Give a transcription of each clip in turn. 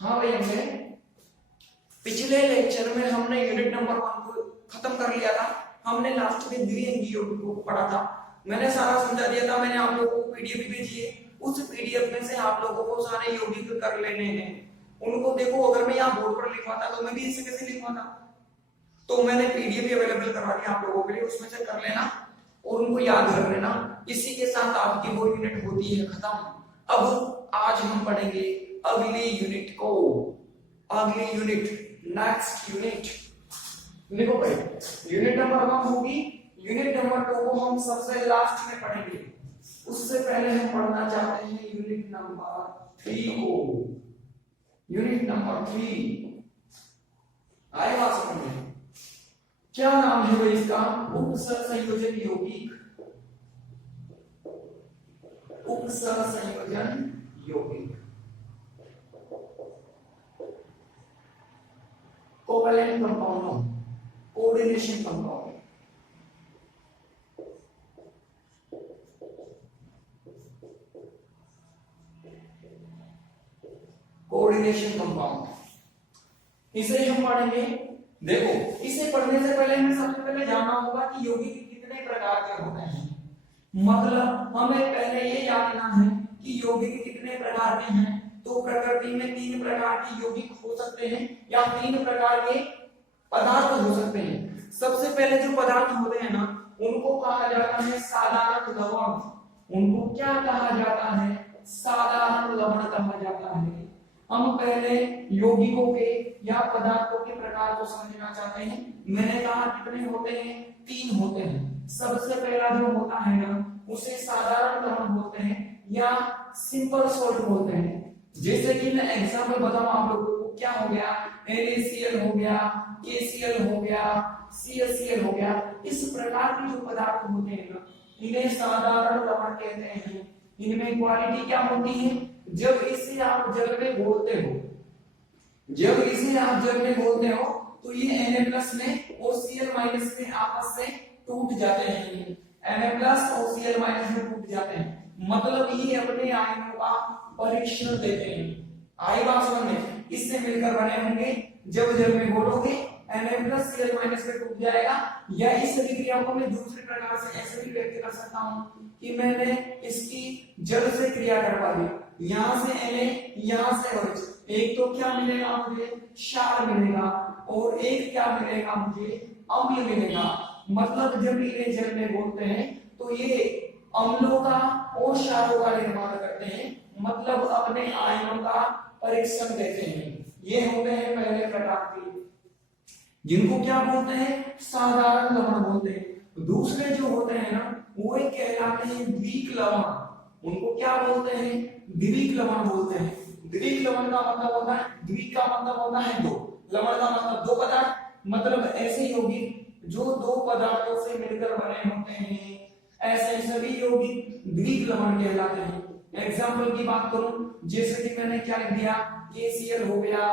हाँ भैया, पिछले लेक्चर में हमने यूनिट नंबर 1 को खत्म कर लिया था। हमने लास्ट में द्विअंगी यौगिक को पढ़ा था। मैंने सारा समझा दिया था। मैंने आप लोगों को पीडीएफ भेजी है। उस पीडीएफ में से आप लोगों को सारे यौगिक कर लेने हैं। उनको देखो, अगर मैं यहाँ बोर्ड पर लिखवाता तो मैं भी इसे कैसे लिखवाता, तो मैंने पीडीएफ भी अवेलेबल करवा दिया आप लोगों के लिए, उसमें से कर लेना और उनको याद कर लेना। इसी के साथ आपकी वो यूनिट होती है खत्म। अब आज हम पढ़ेंगे अगली यूनिट को। अगली यूनिट, नेक्स्ट यूनिट देखो भाई, यूनिट नंबर 1 होगी। यूनिट नंबर 2 को हम सबसे लास्ट में पढ़ेंगे। उससे पहले हम पढ़ना चाहते हैं यूनिट नंबर 3 को। यूनिट नंबर 3 आएगा समझ में? क्या नाम है भाई इसका? उपसंयोजन यौगिक। उपसंयोजन यौगिक, covalent compound, coordination compound. Coordination compound इसे हम पढ़ेंगे। देखो, इसे पढ़ने से पहले हमें सबसे पहले जानना होगा कि यौगिक कितने प्रकार के होते हैं। मतलब हमें पहले ये जानना है कि यौगिक कितने प्रकार के हैं। तो प्रकृति में 3 प्रकार के यौगिक हो सकते हैं या 3 प्रकार के पदार्थ हो सकते हैं। सबसे पहले जो पदार्थ होते हैं ना, उनको कहा जाता है साधारण लवण। उनको क्या कहा जाता है? साधारण लवण कहा जाता है। हम पहले यौगिकों के या पदार्थों के प्रकार को समझना चाहते हैं। मैंने कहा कितने होते हैं? 3 होते हैं। सबसे पहला जो होता है ना, उसे साधारण लवण बोलते हैं या सिंपल सॉल्ट बोलते हैं। जैसे कि मैं एग्जांपल बताऊं आप लोगों को, क्या हो गया? NaCl हो गया, KCl हो गया, CaCl हो गया। इस प्रकार के जो पदार्थ होते हैं ना, इन्हें साधारण लवण कहते हैं। इनमें क्वालिटी क्या होती है? जब इसे आप जल में घोलते हो, जब इसे आप जल में घोलते हो तो ये Na+ में और Cl- में आपस से टूट जाते हैं। Na+ और Cl- में टूट जाते हैं। मतलब ये अपने आयनों का परीक्षण देते हैं। आई बात समझ में? इससे मिलकर बने होंगे। जब जल में घोलोगे Na+ Cl- में टूट जाएगा। या इस अभिक्रिया को मैं दूसरे प्रकार से ऐसे भी व्यक्त कर सकता हूं कि मैंने इसकी जल से क्रिया करवा दी। यहां से Na, यहां से OH। एक तो क्या मिलेगा मुझे? क्षार मिलेगा। और एक क्या मिलेगा मुझे? अम्ल मिलेगा। मतलब जब इन्हें जल में घोलते हैं तो ये अम्लों का और क्षारों का निर्माण करते हैं। मतलब अपने आयनों का परीक्षण देते हैं। ये होते हैं पहले प्रकार के, जिनको क्या बोलते हैं? साधारण लवण बोलते हैं। दूसरे जो होते हैं ना, वो कहलाते हैं द्विक लवण। उनको क्या बोलते हैं? द्विक लवण बोलते हैं। द्विक लवण का मतलब होता है, द्विक का मतलब होता है 2, लवण का मतलब 2 पदार्थ। मतलब ऐसे यौगिक जो 2 पदार्थों से मिलकर बने होते हैं, ऐसे सभी यौगिक द्विक लवण कहलाते हैं। एग्जाम्पल की बात करूं, जैसे कि मैंने क्या लिख दिया? KCl हो गया,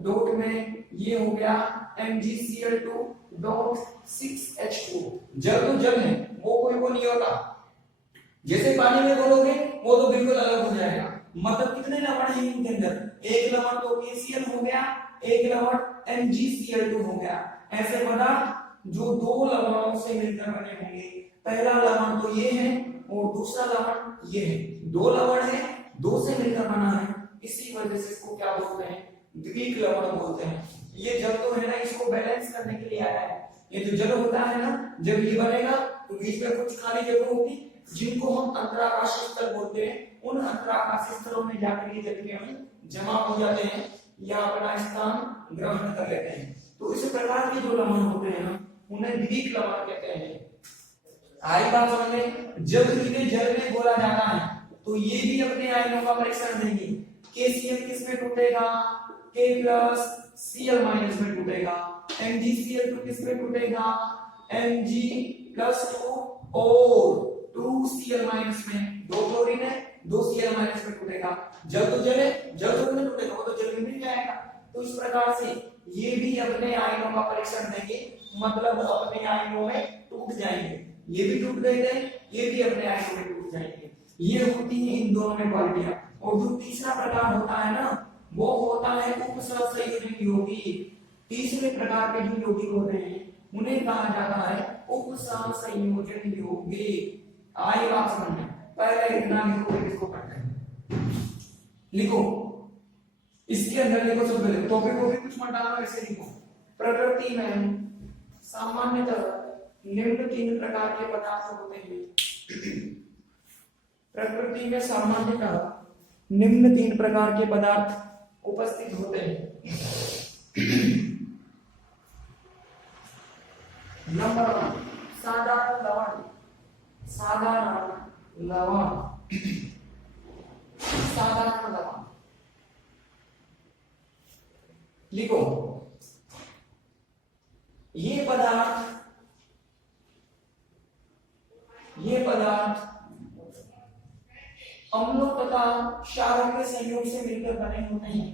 डॉट में ये हो गया MgCl2 डॉट 6H2। जल तो जल है, वो नहीं होता। जैसे पानी में घोलोगे वो तो बिल्कुल अलग हो जाएगा। मतलब कितने लवण हैं इनके अंदर? एक लवण तो KCl हो गया, एक लवण MgCl2 हो गया। ऐसे पदार्थ जो 2 लवणों से मिलकर बने होंगे। पहला लवण तो ये है और दूसरा लवण ये है। 2 लवण है, 2 से मिलकर बना है, इसी वजह से इसको क्या बोलते हैं? द्विक लवण बोलते हैं। ये जल तो है ना, इसको बैलेंस करने के लिए आया है। ये जो जल होता है ना, जब ये बनेगा तो बीच में कुछ खाली जगह होगी, जिनको हम अंतराकाशीय स्थल बोलते हैं। उन अंतराकाशीय स्थलों में जाकर ये जल के अणु जमा हो जाते हैं या अपना स्थान ग्रहण कर लेते हैं। तो इस प्रकार के जो लवण होते हैं ना, उन्हें द्विक लवण कहते हैं। आई बात समझ में? जब इन्हें जल में घोला जाता है तो ये भी अपने आयनों का परीक्षण देंगे। KCl किस में टूटेगा? K+ Cl- में टूटेगा। MgCl2 किस में टूटेगा? Mg+2 और 2Cl- में। 2 क्लोरीन है, 2 Cl- में टूटेगा। जल तो जल है, जल तो नहीं टूटेगा, वो तो जल में मिल जाएगा। तो इस प्रकार से ये भी अपने आयनों का परीक्षण देंगे। मतलब अपने आयनों में टूट जाएंगे। ये भी टूट गए थे, ये भी अपने आयनों में टूट जाएंगे। ये होती है इन दोनों में क्वालिटियां। और जो तीसरा प्रकार होता है ना, वो होता होता है उपसहसंयोजक यौगिक। तीसरे प्रकार के जो यौगिक होते हैं उन्हें कहा जाता है उपसहसंयोजक यौगिक। आइए बात समझ में, पहले इतना लिखो फिर इसको पढ़ते हैं। लिखो इसके अंदर लिखो, सब लिखो, टॉपिक को भी कुछ मत डालना, ऐसे लिखो। प्रकृति में सामान्यतः निम्न तीन प्रकार के पदार्थ होते हैं। प्रकृति में सामान्यतः निम्न तीन प्रकार के पदार्थ उपस्थित होते हैं। नंबर 1 साधारण लवण। साधारण लवण, साधारण लवण लिखो। ये पदार्थ अम्लों तथा क्षारों के संयोग से मिलकर बने होते हैं।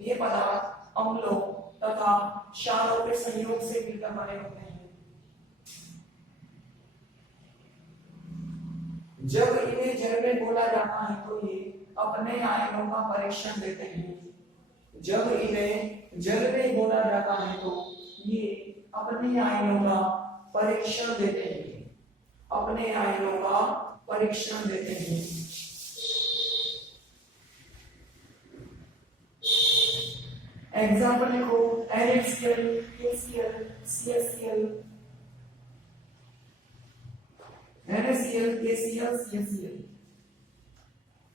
ये पदार्थ अम्लों तथा क्षारों के संयोग से मिलकर बने होते हैं। जब इन्हें जल में घोला जाता है तो ये अपने आयनों का परीक्षण देते हैं। जब इन्हें जल में घोला जाता है तो ये अपने आयनों का परीक्षण देते हैं। अपने आयनों का परीक्षण देते हैं। एग्जाम्पल लिखो, NaCl, KCl, CaCl, NaCl, KCl, CaCl।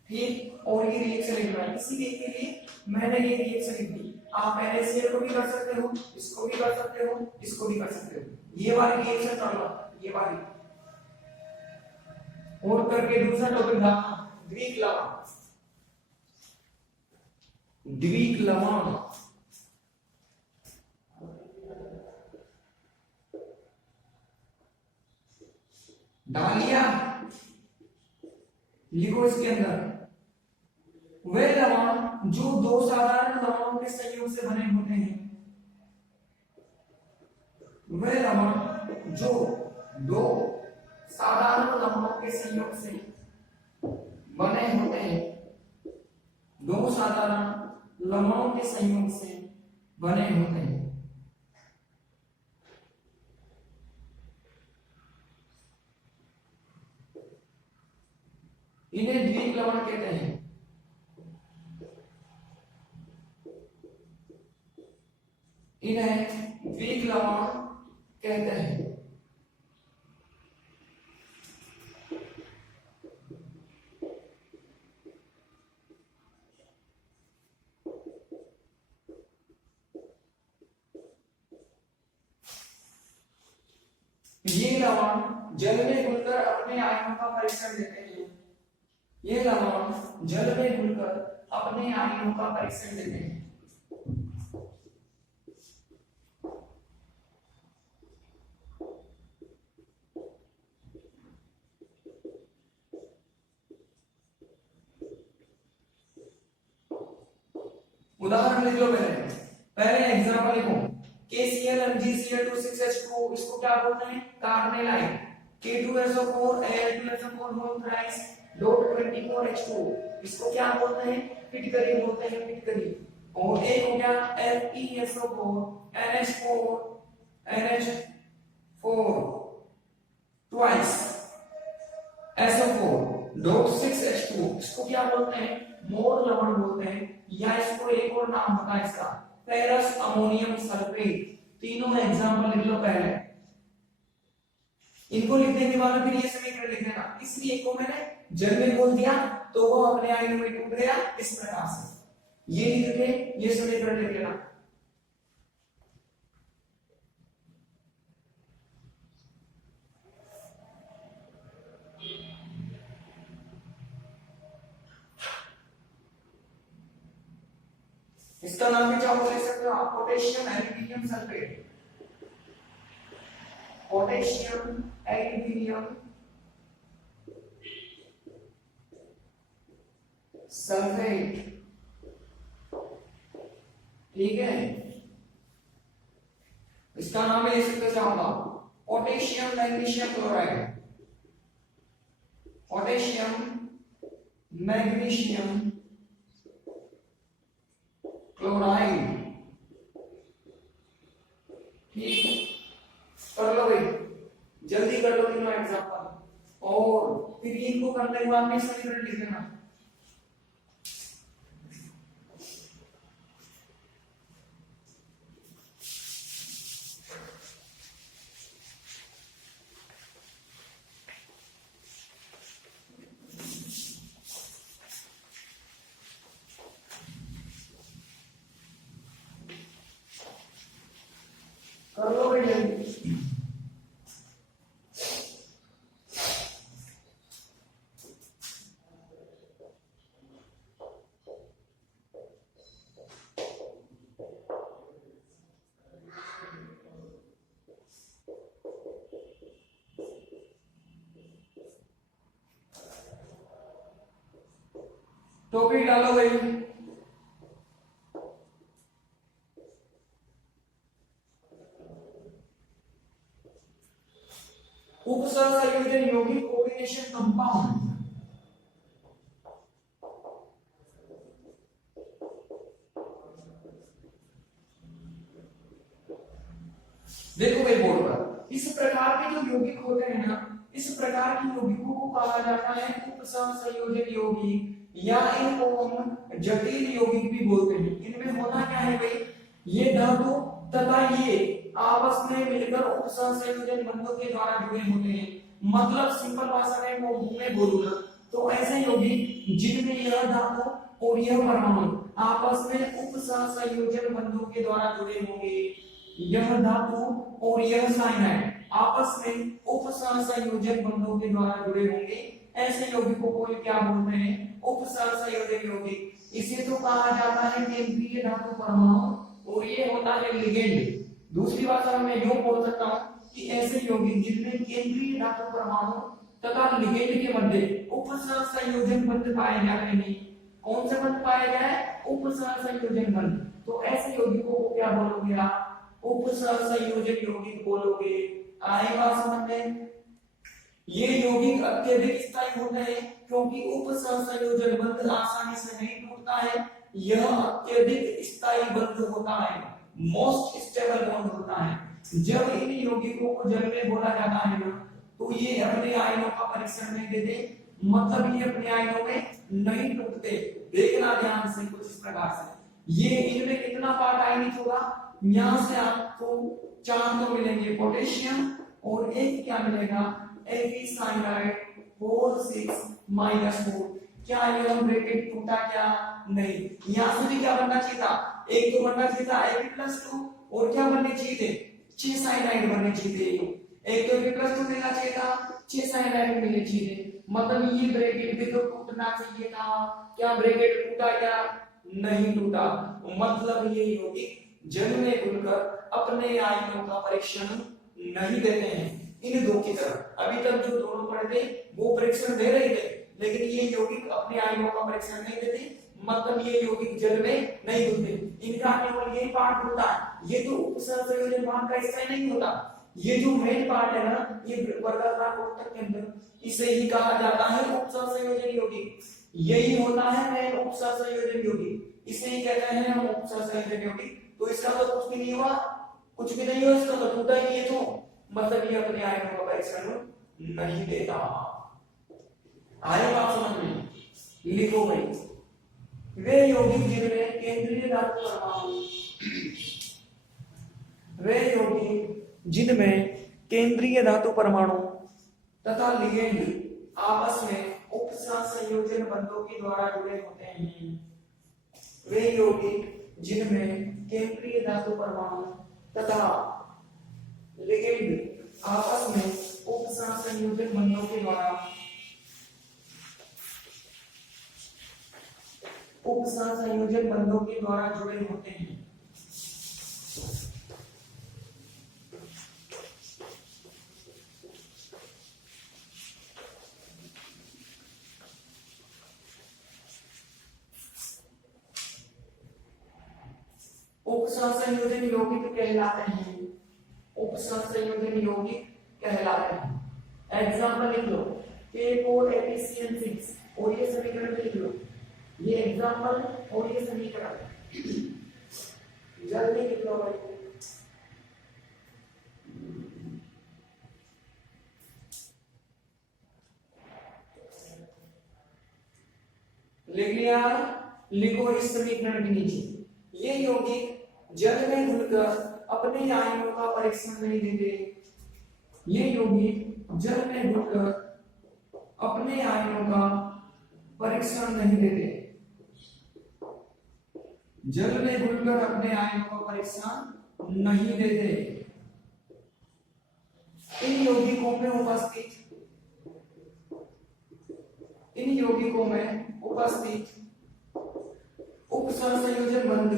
ठीक, और ये रिएक्शन लिखना है। इसी के लिए मैंने ये रिएक्शन लिख दी। आप NaCl को भी कर सकते हो, इसको भी कर सकते हो, इसको भी कर सकते हो। ये वाली रिएक्शन कर लो, ये वाली। और करके दूसरा टॉपिक था द्विक लवण। द्विक लवण डालिया लिखो। इसके अंदर वे लवण जो दो साधारण लवणों के संयोग से बने होते हैं। वे लवण जो दो साधारण लवणों के संयोग से बने होते हैं। दो साधारण लवणों के संयोग से बने होते हैं। इन्हें द्विक लवण कहते हैं। इन्हें द्विक लवण कहते हैं। ये लवण जल में घुलकर अपने आयनों का परीक्षण देते हैं। ये लवण जल में घुलकर अपने आयनों का परीक्षण देते हैं। उदाहरण लिख लो। पहले एग्जांपल लिखो। KCl MgCl2 इसको क्या बोलते हैं? Carbonyl. K2SO4 Al2SO4 whole thrice dot 24H2 इसको क्या बोलते हैं? फिटकरी बोलते हैं, फिटकरी। और एक हो गया FeSO4 NH4 twice SO4 dot 6H2 इसको क्या बोलते हैं? मोर लवण बोलते हैं, या इसको एक और नाम होता है इसका फेरस अमोनियम सल्फेट। तीनों एग्जांपल लिख लो पहले। इनको लिखने के बाद फिर ये समीकरण लिख देना। इसलिए को मैंने जल में बोल दिया तो वो अपने आयन में टूट गया इस प्रकार से। ये लिख के ये समीकरण लिख लेना। इसका नाम भी क्या बोल सकते हो आप? Potassium aluminium sulphate. Potassium aluminium sulphate. ठीक है, इसका नाम ले सकते चाहूंगा potassium magnesium chloride. Potassium magnesium chloride. ठीक, कर लो भाई, जल्दी कर लो तीनों एग्जांपल, और फिर इनको करने के बाद में समीकरण लिख लेना। कर लो भाई जल्दी। टोपी डालो भाई। उपसंयोजन यौगिक कोऑर्डिनेशन कंपाउंड। देखो भाई बोर्ड पर, इस प्रकार के जो यौगिक होते हैं ना, इस प्रकार के यौगिकों को कहा जाता है उपसंयोजन यौगिक, या इनको हम जटिल यौगिक भी बोलते हैं। इनमें होना क्या है भाई, ये धातु तथा ये आपस में मिलकर उपसंयोजन बंधों के द्वारा जुड़े होते हैं। मतलब सिंपल भाषा में बोलूं ना तो ऐसे यौगिक जिनमें यह धातु और यह परमाणु आपस में उपसंयोजन बंधों के द्वारा जुड़े होंगे, यह धातु और यह साइनाइड आपस में उपसंयोजन बंधों के द्वारा जुड़े होंगे, ऐसे यौगिकों को क्या बोलते हैं, उपसंयोजन यौगिक। इसे तो कहा जाता है केंद्रीय धातु परमाणु, और ये होता है लिगेंड। दूसरी भाषा में मैं यूं बोल सकता हूं कि ऐसे यौगिक जिनमें केंद्रीय धातु परमाणु तथा लिगेंड के मध्य उपसंयोजन बंध पाए जाते हैं। कौन से बंध पाए जाए, उपसंयोजन बंध। तो ऐसे यौगिकों को क्या बोलोगे आप, उपसंयोजन यौगिक बोलोगे। आएगा समझ में। ये यौगिक अत्यधिक स्थायी होते हैं क्योंकि उपसंयोजन बंध आसानी से नहीं टूटता है, यह अत्यधिक स्थायी बंध होता है, मोस्ट स्टेबल बॉन्ड होता है। जब इन यौगिकों को जल में घोला जाता है ना, तो ये अपने आयनों का परीक्षण नहीं देते, मतलब ये अपने आयनों में नहीं टूटते। देखना ध्यान से कुछ इस प्रकार से, ये इनमें कितना पार्ट आयनिक होगा, यहां से आपको 4 तो मिलेंगे पोटेशियम, और एक क्या मिलेगा, एफिसाइनाइड 4 6 -4। क्या यह ब्रैकेट टूटा क्या, नहीं। यहां से भी क्या बनना चाहिए था, एक तो बनना चाहिए था Fe+2, और क्या बनने चाहिए थे, 6 साइनाइड बनने चाहिए थे। एक तो Fe+2 मिलना चाहिए था, 6 साइनाइड मिलने चाहिए थे। मतलब ये ब्रैकेट भी तो टूटना चाहिए था। क्या ब्रैकेट टूटा क्या, नहीं टूटा। मतलब ये यौगिक जल में घुलकर अपने आयनों का परीक्षण नहीं देते हैं इन दो की तरह। अभी तक जो दोनों पढ़े थे वो परीक्षण दे रहे थे, लेकिन ये यौगिक अपने आयनों का परीक्षण नहीं देते, मतलब ये यौगिक जल में नहीं घुलते। इनका केवल यही पार्ट होता है, ये तो उपसंयोजन बांध का हिस्सा नहीं होता। ये जो मेन पार्ट है ना, ये वर्गाकार कोष्ठक के अंदर, इसे ही कहा जाता है उपसंयोजन यौगिक। यही होता है मेन उपसंयोजन यौगिक, इसे ही कहते हैं हम उपसंयोजन यौगिक। तो इसका तो कुछ भी नहीं हुआ, कुछ भी नहीं हुआ, इसका तो टूटा ही है, तो मतलब ये अपने आयनों का परीक्षण नहीं देता। आए बात समझ में, लिखो भाई, वे यौगिक जिनमें केंद्रीय धातु परमाणु, वे यौगिक जिनमें केंद्रीय धातु परमाणु तथा लिगेंड आपस में उपसंयोजन बंधों के द्वारा जुड़े होते हैं, वे यौगिक जिनमें केंद्रीय धातु परमाणु तथा लिगेंड आपस में उपसंयोजन बंधों के द्वारा उपसंयोजन बंधों के द्वारा जुड़े होते हैं। उपसंयोजन यौगिक कहलाते हैं, उपसंयोजन यौगिक कहलाते हैं। एग्जांपल लिख लो, K4 AgCN6, और ये समीकरण लिख लो, ये एग्जांपल और ये समीकरण। क्लियर, लिखो इस समीकरण के नीचे। ये यौगिक जल में घुलकर अपने आयनों का परीक्षण नहीं देते। ये यौगिक जल में घुलकर अपने आयनों का परीक्षण नहीं देते। जल में घुलकर अपने आयनों का परीक्षण नहीं देते। इन यौगिकों में उपस्थित उपसंयोजन बंध,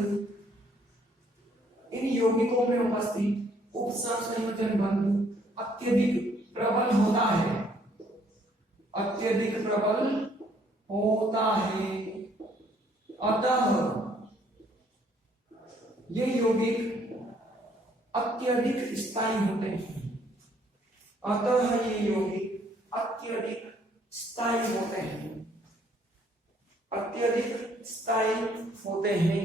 इन यौगिकों में उपस्थित उपसंयोजन बंध अत्यधिक प्रबल होता है, अत्यधिक प्रबल होता है। अतः ये यौगिक अत्यधिक स्थायी होते हैं। अतः ये यौगिक अत्यधिक स्थायी होते हैं, अत्यधिक स्थायी होते हैं।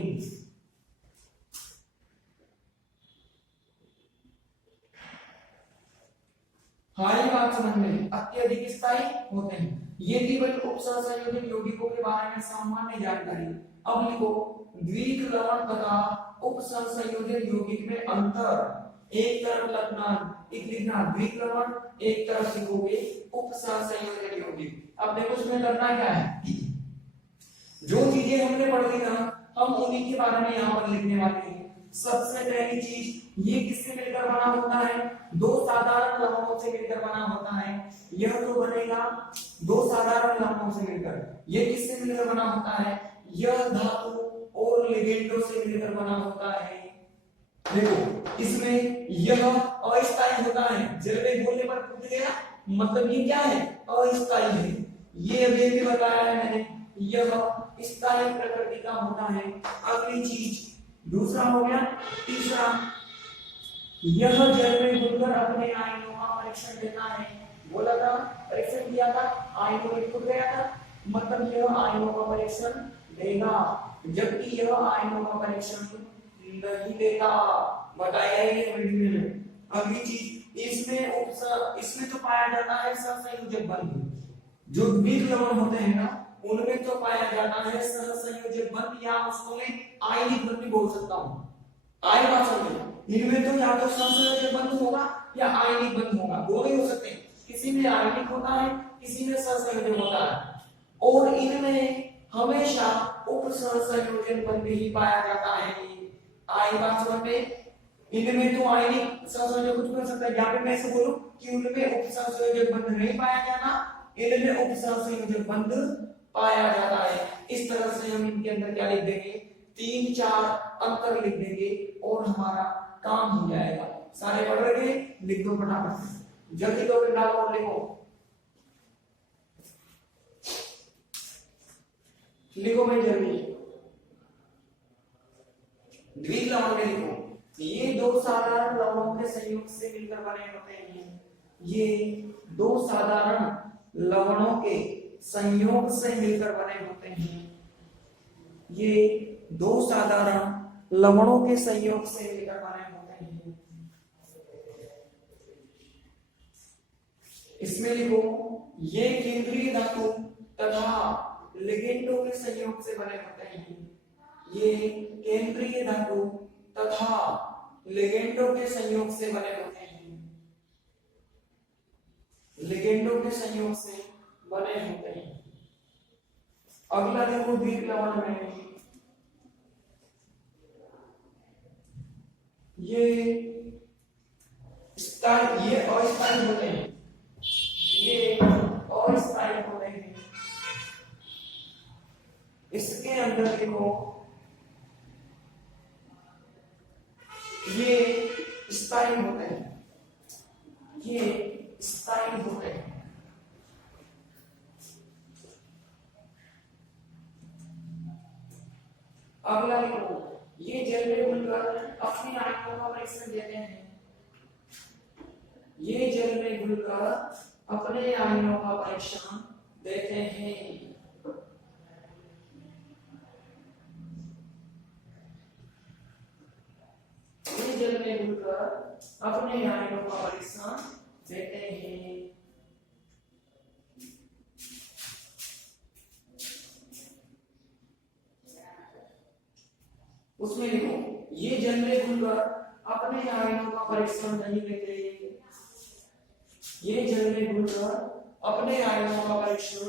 हाँ, ये बात समझ में, अत्यधिक स्थायी होते हैं। ये केवल उपसंयोजन यौगिकों के बारे में सामान्य जानकारी। अब लिखो द्विक लवण तथा उपसंयोजन यौगिक में अंतर। एक तरफ लिखना द्विक लवण, एक तरफ लिखोगे उपसंयोजन यौगिक। अब देखो इसमें करना क्या है, जो चीजें हमने पढ़ी ना हम उन्हीं के बारे में यहाँ पर लिखने वाले हैं। सबसे पहली चीज, ये किससे मिलकर बना होता है? दो साधारण लवणों से मिलकर बना होता है। यह तो बनेगा दो साधारण लवणों से मिलकर। ये किससे मिलकर बना होता है? यह धातु और लिगेंडों से मिलकर बना होता है। देखो इसमें यह अस्थायी होता है, जल में घोलने पर फूट गया, मतलब ये क्या है? अस्थायी है। ये अभी भी बताया है मैंने, यह स्थायी प्रकृति का होता है। अगली चीज, दूसरा हो गया। तीसरा, यह जल में घुलकर अपने आयनों का परीक्षण देता है। बोला था परीक्षण किया था, आयनों में घुल गया था, मतलब यह आयनों का परीक्षण देगा, जबकि यह आयनों का परीक्षण नहीं देता। बताया है वीडियो में। अगली चीज, इसमें तो पाया जाता है सहसंयोजक बंध। जो द्विक लवण होते हैं ना, उनमें तो पाया जाता है सहसंयोजक बंध, या उसको मैं आयनिक बंध भी बोल सकता हूं। आय बात समझो, इनमें तो या तो सहसंयोजक बंध होगा या आयनिक बंध होगा, दोनों ही हो सकते हैं। किसी में आयनिक होता है, किसी में सहसंयोजक होता है, और इनमें हमेशा उपसंयोजन बंध ही पाया जाता है। आई बात समझ में? इनमें तो आयनिक सहसंयोजक कुछ कर सकता है। यहाँ पे मैं ऐसे बोलूं कि उनमें उपसंयोजक बंध नहीं पाया जाता, इनमें उपसंयोजक बंध पाया जाता है। इस तरह से हम इनके अंदर क्या लिख देंगे? 3-4 अंतर लिख देंगे और हमारा काम हो जाएगा। सारे पढ़ रहे हैं? लिख दो फटाफट, जल्दी दो डालो और लिखो। लिखो भाई जल्दी, द्विक लवण में लिखो। ये दो साधारण लवणों के संयोग से मिलकर बने होते हैं। ये दो साधारण लवणों के संयोग से मिलकर बने होते हैं। ये दो साधारण लवणों के संयोग से मिलकर बने होते हैं। इसमें लिखो ये केंद्रीय धातु तथा लिगेंडों के संयोग से बने होते हैं। ये केंद्रीय धातु तथा लिगेंडों के संयोग से बने होते हैं। लिगेंडों के संयोग से बने होते हैं। अगला देखो द्विक लवण में, ये अस्थायी होते हैं, ये अस्थायी होते हैं। इसके अंदर देखो ये स्थायी होते हैं, ये स्थायी होते हैं। अगला लिखो ये जल में घुलकर अपनी आयनों का परीक्षण देते हैं। ये जल में घुलकर अपने आयनों का परीक्षण देते हैं। ये जल में घुलकर अपने आयनों का परीक्षण देते हैं। उसमें लिखो ये जलने खुलकर अपने आयनों का परीक्षण नहीं लेते, ये जलने खुलकर अपने आयनों का परीक्षण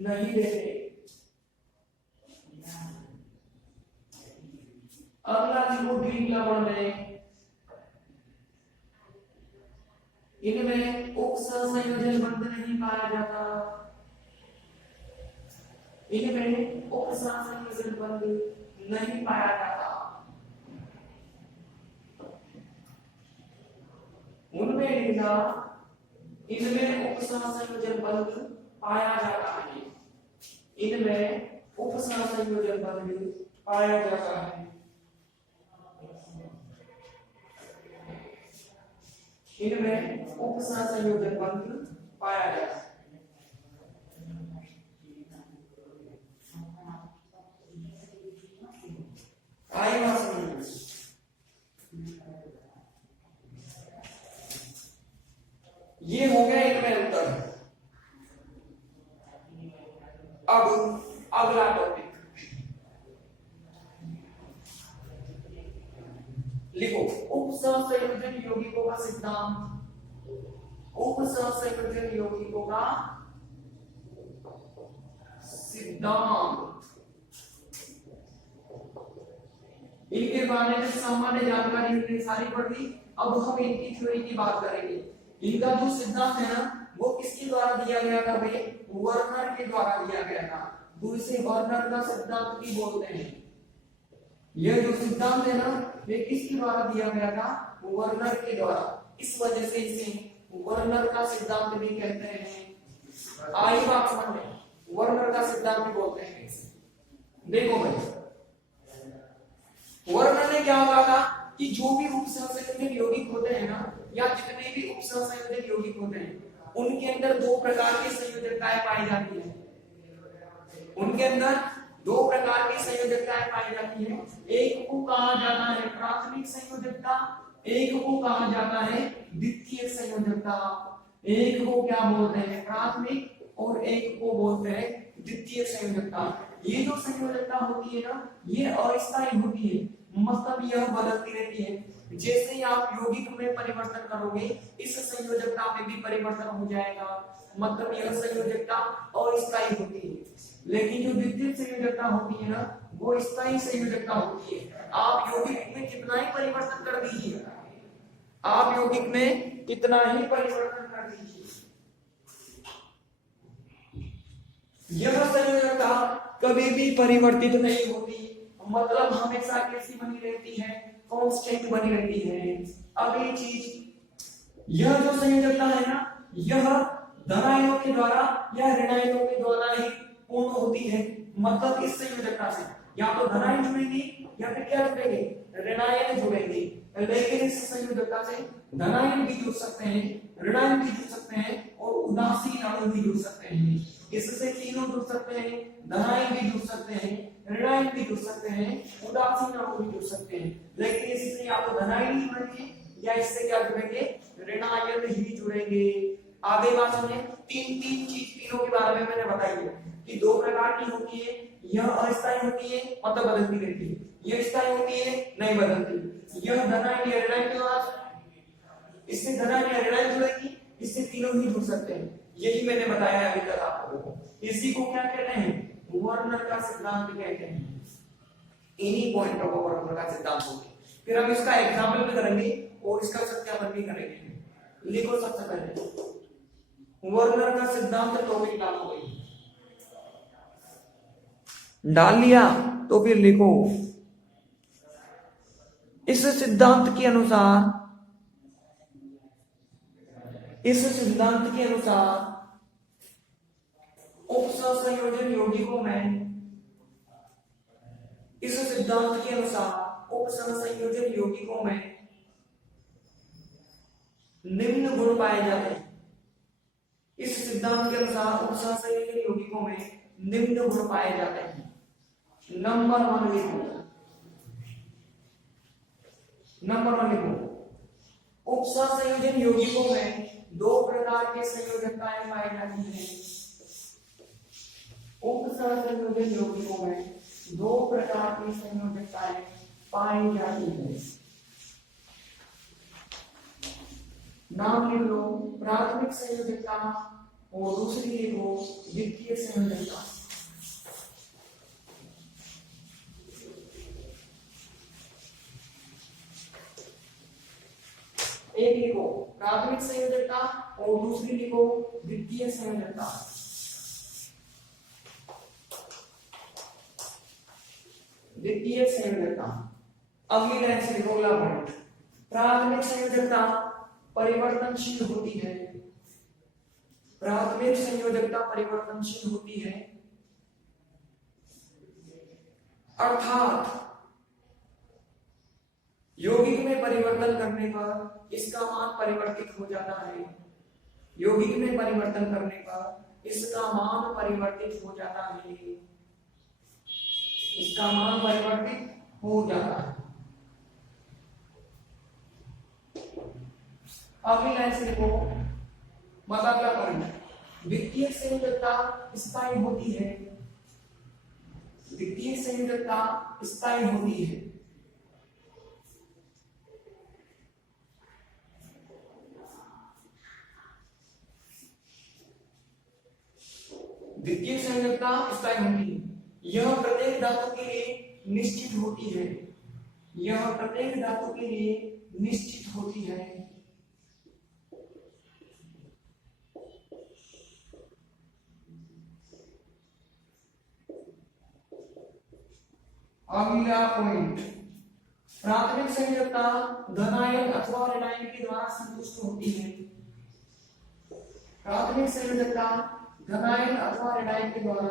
नहीं लेते। अगला लिखो ग्रीक लवण में इनमें उपसंयोजन बंध नहीं पाया जाता, इनमें उपसंयोजन बंध नहीं पाया जाता। उनमें लिखा इनमें उपसंयोजन बंध पाया जाता है, इनमें उपसंयोजन बंध पाया जाता है। इनमें उपसंयोजन बंध पाया जाता है। ये हो गया इनमें उत्तर। अब अगला टॉपिक लिखो उपसंयोजन यौगिकों का सिद्धांत, उपसंयोजन यौगिकों का सिद्धांत। इनके बारे में सामान्य जानकारी हमने सारी पढ़ ली। अब हम इनकी थ्योरी की बात करेंगे। इनका जो सिद्धांत है ना वो किसके द्वारा दिया गया था भाई? वर्नर के द्वारा दिया गया था। तो इसे वर्नर का सिद्धांत भी बोलते हैं। यह जो सिद्धांत है ना ये किसके द्वारा दिया गया था? वर्नर के द्वारा। इस वजह से इसे वर्नर का सिद्धांत भी कहते हैं। आई बात समझ में, वर्नर का सिद्धांत भी बोलते हैं इसे। देखो भाई वर्नर ने क्या कहा था कि जो भी उपसंयोजन यौगिक होते हैं ना या जितने भी उपसंयोजन यौगिक होते हैं उनके अंदर दो प्रकार की संयोजकताएं पाई जाती है। उनके अंदर दो प्रकार की संयोजकताएं पाई जाती है। एक को कहा जाता है प्राथमिक संयोजकता, एक को कहा जाता है द्वितीय संयोजकता। एक को क्या बोलते हैं? प्राथमिक, और एक को बोलते हैं द्वितीय संयोजकता। ये जो संयोजकता होती है ना ये अस्थायी होती है, मतलब यह बदलती रहती है। जैसे ही आप यौगिक में परिवर्तन करोगे इस संयोजकता में भी परिवर्तन हो जाएगा, मतलब यह संयोजकता अस्थायी होती है। लेकिन जो द्वितीय संयोजकता होती है ना वो स्थायी संयोजकता होती है। आप यौगिक में कितना ही परिवर्तन कर दीजिए, आप यौगिक में कितना ही परिवर्तन कर दीजिए, यह संयोजकता कभी भी परिवर्तित नहीं होती, मतलब हमेशा कैसी बनी रहती है? कांस्टेंट बनी रहती है। अगली चीज, यह जो संयोजकता है ना यह धनायनों के द्वारा या ऋणायनों के द्वारा ही पूर्ण होती है। मतलब इस संयोजकता से या तो धनायन जुड़ेंगे या फिर क्या जुड़ेंगे? ऋणायन जुड़ेंगे। लेकिन इस संयोजकता से धनायन भी जुड़ सकते हैं, ऋणायन भी जुड़ सकते हैं और उदासीन अणु भी जुड़ सकते हैं। इससे तीनों जुड़ सकते हैं, धनायन भी जुड़ सकते हैं, ऋणायन भी जुड़ सकते हैं, उदासीन अणु भी जुड़ सकते हैं। लेकिन इससे या तो धनायन ही जुड़ेंगे या इससे क्या जुड़ेंगे? ऋणायन ही जुड़ेंगे। आगे बात सुनिए, तीन चीज तीनों के बारे में मैंने बताई है कि दो प्रकार की होती है। यह अस्थायी होती है मतलब बदलती रहती है, यह स्थायी होती है नहीं बदलती। यह धनायन या ऋणायन के द्वारा, इससे धनायन या ऋणायन जुड़ेगी, इससे तीनों ही जुड़ सकते हैं। यही मैंने बताया अभी तक आपको। इसी को क्या कहते हैं? वर्नर का सिद्धांत कहते हैं। इन्हीं पॉइंटों को वर्नर का सिद्धांत होते हैं। फिर हम इसका एग्जाम्पल भी करेंगे और इसका सत्यापन भी करेंगे। लिखो सबसे पहले वर्नर का सिद्धांत टॉपिक डालो भाई, डाल लिया तो फिर लिखो इस सिद्धांत के अनुसार, इस सिद्धांत के अनुसार उपसंयोजन यौगिकों में, इस सिद्धांत के अनुसार उपसंयोजन यौगिकों में निम्न गुण पाए जाते हैं। इस सिद्धांत के अनुसार उपसंयोजन यौगिकों में निम्न गुण पाए जाते हैं। नंबर 1 लिखो, नंबर 1 लिखो, उपसंयोजन यौगिकों में दो प्रकार के संयोजकताएं पाई जाती हैं। उपसंयोजन यौगिकों में दो प्रकार की संयोजकताएं पाई जाती है। नाम लिख लो प्राथमिक संयोजकता और दूसरी लिखो द्वितीयक संयोजकता। एक लिखो प्राथमिक संयोजकता और दूसरी लिखो द्वितीय संयोजकता। द्वितीय संयोजकता अगली लाइन से लिखो अगला पॉइंट। प्राथमिक संयोजकता परिवर्तनशील होती है। प्राथमिक संयोजकता परिवर्तनशील होती है अर्थात यौगिक में परिवर्तन करने पर इसका मान परिवर्तित हो जाता है। यौगिक में परिवर्तन करने पर इसका मान परिवर्तित हो जाता है। इसका मान परिवर्तित हो जाता है। अगली लाइन से देखो मतलब अगला पॉइंट। द्वितीय संयोजकता स्थायी होती है। द्वितीय संयोजकता स्थायी होती है द्वितीय संयोजकता स्थायी होती है। यह प्रत्येक धातु के लिए निश्चित होती है। यह प्रत्येक धातु के लिए निश्चित होती है। अगला पॉइंट। प्राथमिक संयोजकता धनायन अथवा ऋणायन के द्वारा संतुष्ट होती है। प्राथमिक संयोजकता धनायन अथवा ऋणायन के द्वारा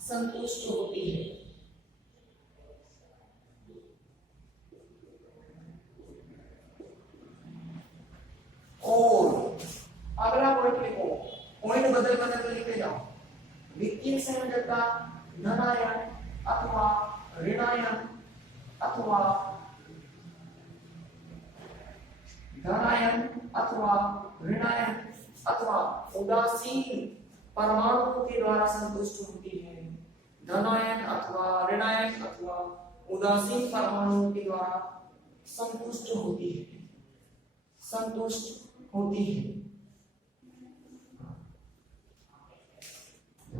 संतुष्ट होती है। और अगला पॉइंट लिखो, पॉइंट बदल बदल कर लिखे जाओ। द्वितीय संयोजकता धनायन अथवा ऋणायन अथवा धनायन अथवा ऋणायन अथवा उदासीन परमाणुओं के द्वारा संतुष्ट होती है। धनायन अथवा ऋणायन अथवा उदासीन परमाणुओं के द्वारा संतुष्ट होती है। संतुष्ट होती है।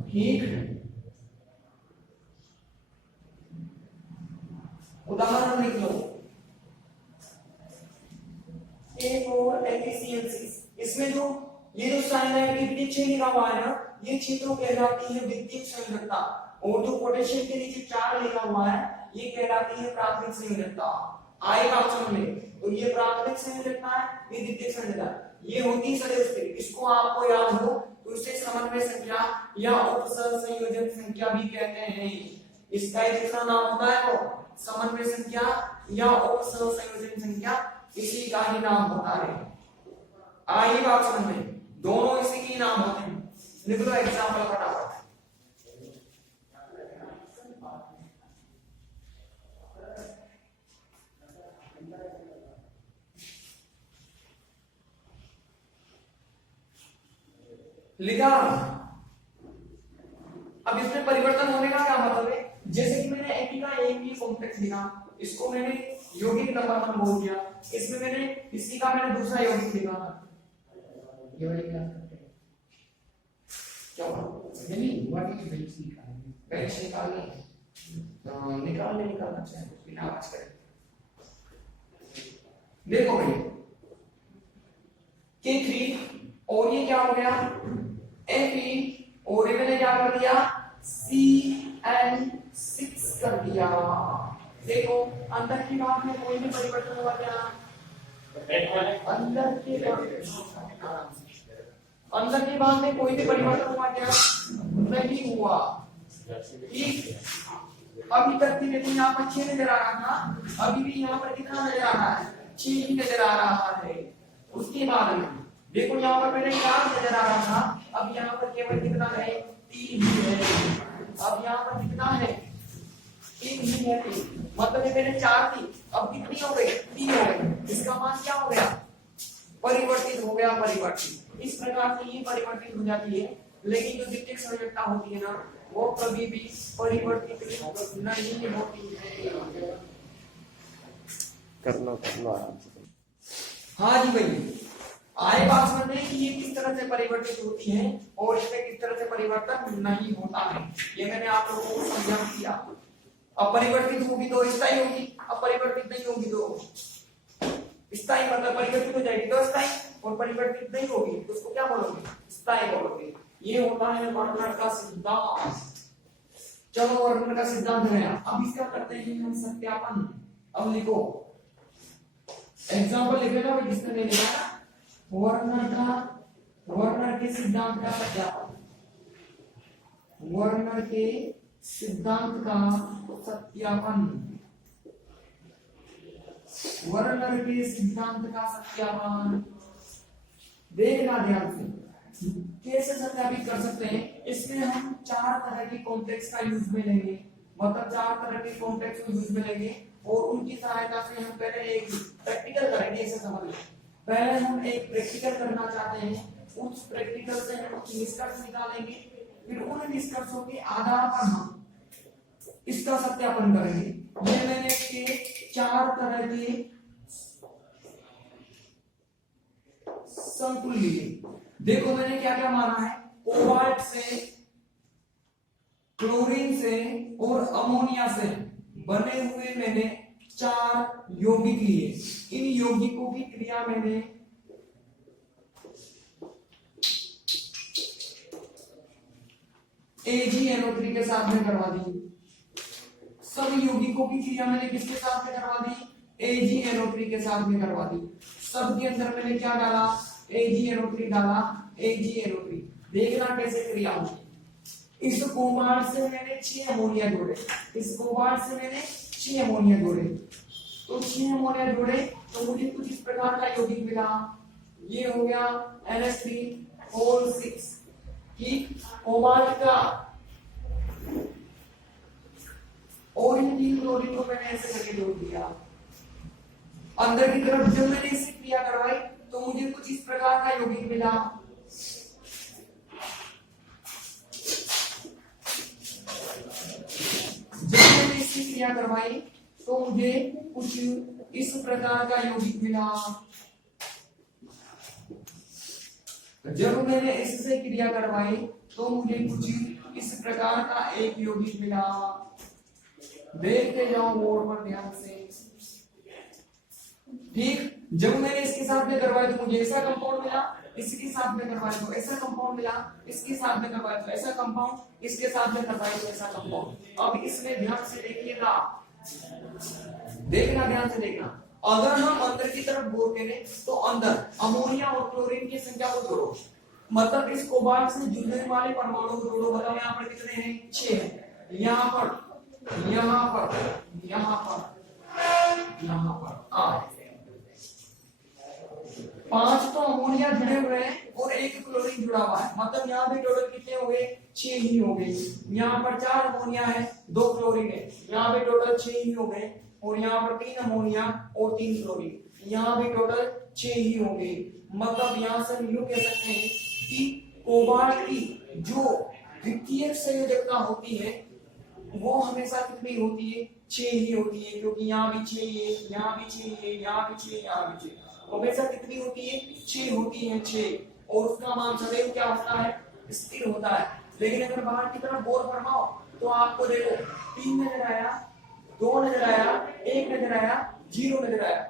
ठीक। उदाहरण लिख लो। इसमें जो ये जो साइनाइड की वृक्षे लिखा हुआ है ना, ये क्षेत्रों कहलाती है द्वितीयक संयोजकता। और जो पोटेशियम के नीचे 4 लिखा हुआ है ये कहलाती है प्राथमिक संयोजकता। आएगा ऑप्शन में। तो ये प्राथमिक संयोजकता है, ये द्वितीयक संयोजकता। ये होती सदैव स्थिर। इसको आपको याद हो तो इसे समन्वय संख्या या उपसंयोजन संख्या भी कहते हैं। इसका एक दूसरा नाम होता है वो समन्वय संख्या या उपसंयोजन संख्या, इसी का ही नाम होता है। आइएगा ऑप्शन में, दोनों इसी के नाम होते हैं। लिख लो एग्जांपल फटाफट। लिखा। अब इसमें परिवर्तन होने का क्या मतलब है? जैसे कि मैंने एटी का एक ही कॉम्प्लेक्स लिखा, इसको मैंने यौगिक नंबर 1 बोल दिया। इसमें मैंने इसी का मैंने दूसरा यौगिक लिखा। ये वाली क्लास करते हैं क्या? नहीं, व्हाट इज बेंच निकालने? बेंच निकालने निकालना चाहिए बिना आवाज करे। देखो भाई K3 और ये क्या हो गया Fe और ये मैंने क्या कर दिया CN6 कर दिया। देखो अंदर की बात में कोई भी परिवर्तन हुआ क्या? अंदर की बात में कोई भी परिवर्तन हुआ क्या? नहीं हुआ। ठीक। अभी तक भी देखो यहाँ पर 6 नजर आ रहा था, अभी भी यहाँ पर कितना नजर आ रहा है? 6 ही नजर आ रहा है। उसके बाद में देखो यहाँ पर पहले 4 नजर आ रहा था, अब यहाँ पर केवल कितना है? 3 ही है। अब यहाँ पर कितना है? 3 ही है। मतलब ये पहले 4 थी, अब कितनी हो गई? 3 हो गई। इसका मान क्या हो गया? परिवर्तित हो गया। परिवर्तित इस प्रकार से ये परिवर्तित हो जाती है। लेकिन जो द्वितीयक संयोजकता होती है ना, वो कभी भी परिवर्तित नहीं होती है। करना आराम से। हाँ जी भाई, आए बात समझ में कि ये किस तरह से परिवर्तित होती है और इसमें किस तरह से परिवर्तन नहीं होता है, ये मैंने आप लोगों को समझा दिया। अपरिवर्तित होगी तो स्थायी होगी, अपरिवर्तित नहीं होगी तो स्थायी, मतलब परिवर्तित हो जाएगी तो स्थायी, और परिवर्तित नहीं होगी तो उसको क्या बोलोगे, स्थायी बोलोगे। ये होता है वर्णन का सिद्धांत। चलो वर्णन का सिद्धांत है, अब इसका करते हैं हम सत्यापन। अब लिखो एग्जांपल लिखे ना, जिसने नहीं लिखा वर्णन के सिद्धांत का सत्यापन, वर्णन के सिद्धांत का सत्यापन, वर्णन के सिद्धांत का सत्यापन। देखना ध्यान से कैसे सत्यापित कर सकते हैं। इसमें हम 4 तरह के कॉन्टेक्स्ट का यूज में लेंगे, मतलब 4 तरह के कॉन्टेक्स्ट को यूज में लेंगे और उनकी सहायता से हम पहले एक प्रैक्टिकल करेंगे। इसे समझ लो, पहले हम एक प्रैक्टिकल करना चाहते हैं, उस प्रैक्टिकल से हम कुछ निष्कर्ष निकालेंगे, फिर उन निष्कर्षों के आधार पर हम इसका सत्यापन करेंगे। ये मैंने इसके 4 तरह के संकुल लिए। देखो मैंने क्या क्या माना है, कोबाल्ट से, क्लोरीन से और अमोनिया से बने हुए मैंने 4 यौगिक लिए। इन यौगिकों की क्रिया मैंने AgNO3 के साथ में करवा दी। सब यौगिकों की क्रिया मैंने किसके साथ में करवा दी, AgNO3 के साथ में करवा दी। सब के अंदर मैंने क्या डाला, AgNO3 डाला, AgNO3। देखना कैसे क्रिया होगी। इस कोबाल्ट से मैंने 6 अमोनिया जोड़े, इस कोबाल्ट से मैंने 6 अमोनिया जोड़े, तो 6 अमोनिया जोड़े तो मुझे कुछ इस प्रकार का यौगिक मिला। ये हो गया NH3O6 कि कोबाल्ट का, और इन 3 क्लोरीन को मैंने ऐसे करके जोड़ दिया। अंदर की तरफ जब मैंने इससे क्रिया करवाई तो मुझे कुछ इस प्रकार का यौगिक मिला। जब मैंने इसकी क्रिया करवाई तो मुझे कुछ इस प्रकार का यौगिक मिला। जब मैंने इससे क्रिया करवाई तो मुझे कुछ इस प्रकार का एक यौगिक मिला। देखते जाओ बोर्ड पर ध्यान से, ठीक। जब मैंने इसके साथ में करवाया तो मुझे ऐसा कंपाउंड मिला, इसके साथ में करवाया तो ऐसा कंपाउंड मिला, इसके साथ में करवाया तो ऐसा कंपाउंड, इसके साथ में करवाया तो ऐसा कंपाउंड। अब इसमें ध्यान से देखिएगा, देखना ध्यान से देखना। अगर हम अंदर की तरफ गौर करें तो अंदर अमोनिया और क्लोरीन की संख्या को जोड़ो, मतलब इस कोबाल्ट से जुड़ने वाले परमाणु को जोड़ो। बताओ यहाँ पर कितने हैं, 6 हैं। यहाँ पर, यहाँ पर, यहाँ पर, यहाँ पर 5 तो अमोनिया जुड़े हुए हैं और 1 क्लोरीन जुड़ा हुआ है, मतलब यहाँ भी टोटल कितने हो गए, 6 ही हो गए। यहाँ पर 4 अमोनिया है, 2 क्लोरीन है, यहाँ भी टोटल 6 ही हो गए। और यहाँ पर 3 अमोनिया और 3 क्लोरीन, यहाँ भी टोटल 6 ही हो गए। मतलब यहाँ से हम यूं कह सकते हैं कि कोबाल्ट की जो द्वितीयक संयोजकता होती है वो हमेशा कितनी होती है, 6 ही होती है, क्योंकि यहाँ भी 6 है, यहाँ भी 6 है, यहाँ भी 6, यहाँ भी 6, हमेशा कितनी होती है, 6 होती है, 6। और उसका मान सदैव क्या होता है, स्थिर होता है। लेकिन अगर बाहर की तरफ गौर फरमाओ तो आपको देखो 3 नजर आया, 2 नजर आया, 1 नजर आया, 0 नजर आया।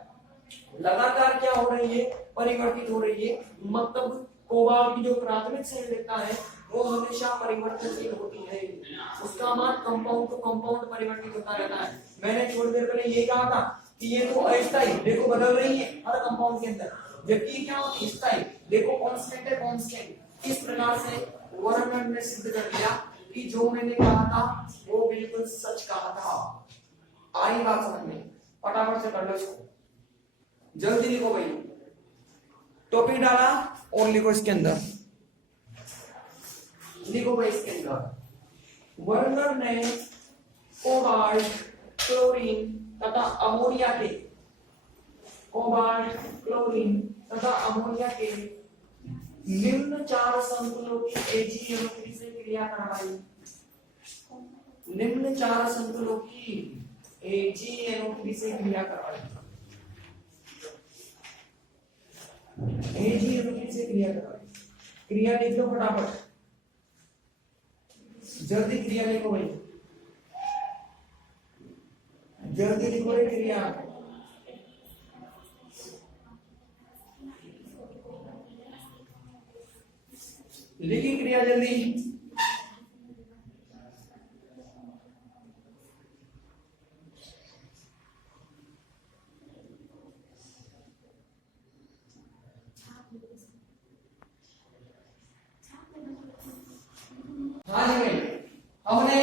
लगातार क्या हो रही है, परिवर्तित हो रही है। मतलब कोबाल्ट की जो प्राथमिक संयोजकता है वो हमेशा परिवर्तनशील होती है, उसका मान कंपाउंड टू कंपाउंड परिवर्तित होता रहता है। मैंने थोड़ी देर पहले ये कहा था कि ये तो अस्थायी, देखो बदल रही है हर कंपाउंड के अंदर, जबकि क्या होती है, स्थायी, देखो कांस्टेंट है, कांस्टेंट। इस प्रकार से वर्णन ने सिद्ध कर दिया कि जो मैंने कहा था वो बिल्कुल सच कहा था। आई बात समझ में, फटाफट से कर लो इसको, जल्दी लिखो भाई। टॉपिक डाला और लिखो इसके अंदर, लिखो भाई इसके अंदर। वर्णन ने कोबाल्ट, क्लोरीन तथा अमोनिया के, कोबाल्ट, क्लोरीन तथा अमोनिया के निम्न 4 संकुलों की AgNO3 से क्रिया करवाई। निम्न 4 संकुलों की AgNO3 से क्रिया करवाई। भेजी यूनिट से क्रिया कराए। क्रिया लिख लो फटाफट, जल्दी क्रिया लिखो भाई, जल्दी लिखो रे क्रिया। लिखी क्रिया जल्दी। हाँ जी भाई, हमने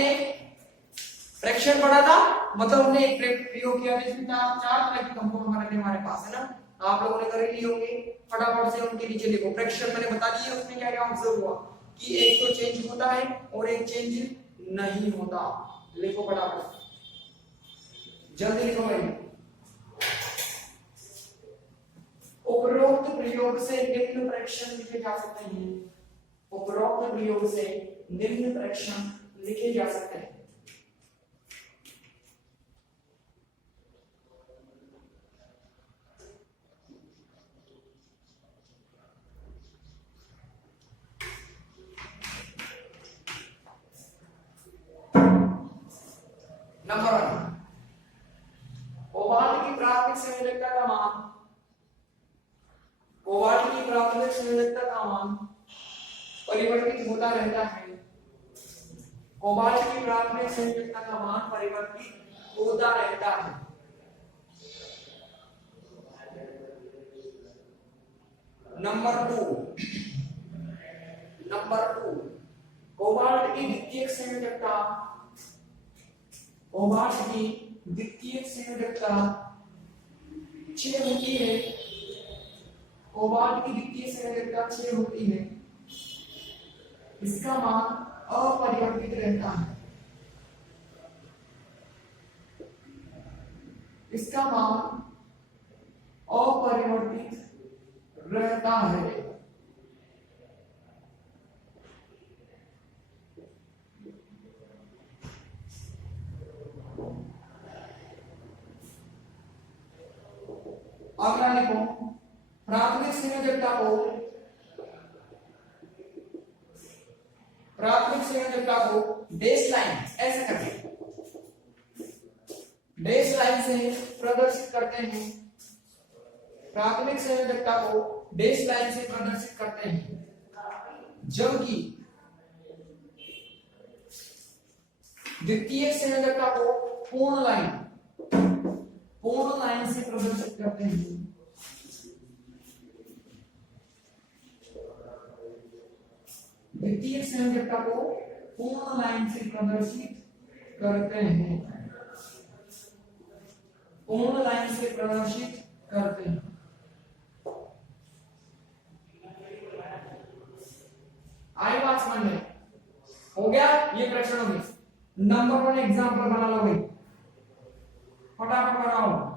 फ्रैक्शन पढ़ा था, मतलब हमने एक प्रयोग किया जिसमें चार तरह के कंपाउंड बनाने हमारे पास है ना, आप लोगों ने कर ही लिए होंगे। फटाफट से उनके नीचे लिखो। फ्रैक्शन मैंने बता दिया, उसमें क्या क्या ऑब्जर्व हुआ कि एक तो चेंज होता है और एक चेंज नहीं होता। लिखो फटाफट, जल्दी लिखो भाई। उपरोक्त प्रयोग से निम्न फ्रैक्शन लिखे जा सकते हैं। उपरोक्त प्रयोग से निम्न फ्रैक्शन लिखे जा सकते हैं। नंबर 1, कोबाल्ट की प्राथमिक संयोजकता का मान, कोबाल्ट की प्राथमिक संयोजकता का मान परिवर्तित होता रहता है। कोबाल्ट की प्राथमिक संयोजकता का मान परिवर्तित होता रहता है। नंबर 2, कोबाल्ट की द्वितीयक संयोजकता, कोबाल्ट की द्वितीयक संयोजकता 6 होती है। कोबाल्ट की द्वितीयक संयोजकता 6 होती है। इसका मान अपरिवर्तित रहता है। इसका मान अपरिवर्तित रहता है। अगला लिखो, प्राथमिक संयोजकता को डैश लाइन ऐसे करके डैश लाइन से प्रदर्शित करते हैं। प्राथमिक संयोजकता को डैश लाइन से प्रदर्शित करते हैं, जबकि द्वितीय संयोजकता को पूर्ण लाइन से प्रदर्शित करते हैं। द्वितीय संयोजकता को पूर्ण लाइन से प्रदर्शित करते हैं। पूर्ण लाइन से प्रदर्शित करते हैं। आई बात समझ में? हो गया ये प्रश्न में। नंबर 1 एग्जांपल बना लो भाई, फटाफट बनाओ।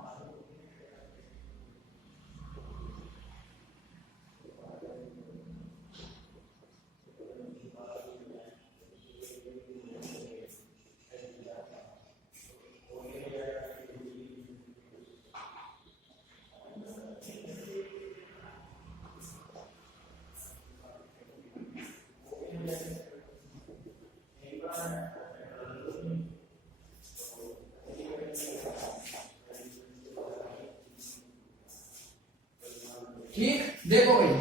ठीक, देखो भाई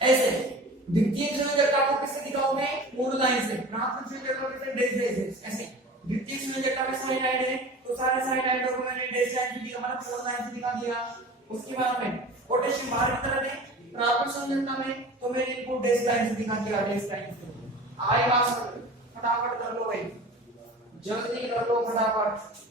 ऐसे द्वितीय संयोजकता को किससे दिखाओगे? पूर्ण लाइन से। प्राथमिक संयोजकता को डैश डैश ऐसे। द्वितीय संयोजकता में साइन लाइन है तो सारे साइन लाइन को मैंने डैश लाइन से दिखा, मतलब पूर्ण लाइन से दिखा दिया। उसके बाद में पोटेशियम बाहर की तरफ है, प्राथमिक संयोजकता में तो मैंने इनको डैश लाइन से दिखा दिया, डैश लाइन से। आई बात फटाफट कर लो भाई, जल्दी कर लो फटाफट।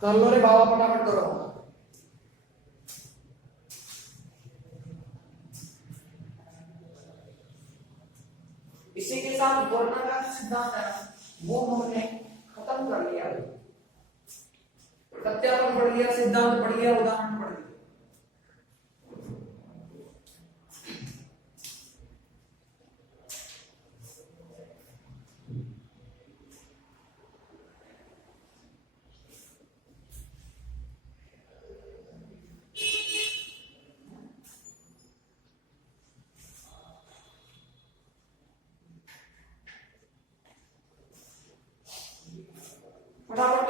कर लो रे बाबा, फटाफट करो। इसी के साथ वर्णन का सिद्धांत है वो हमने खत्म कर लिया। सत्यापन पढ़ लिया, सिद्धांत पढ़ लिया, उदाहरण पढ़ लिया।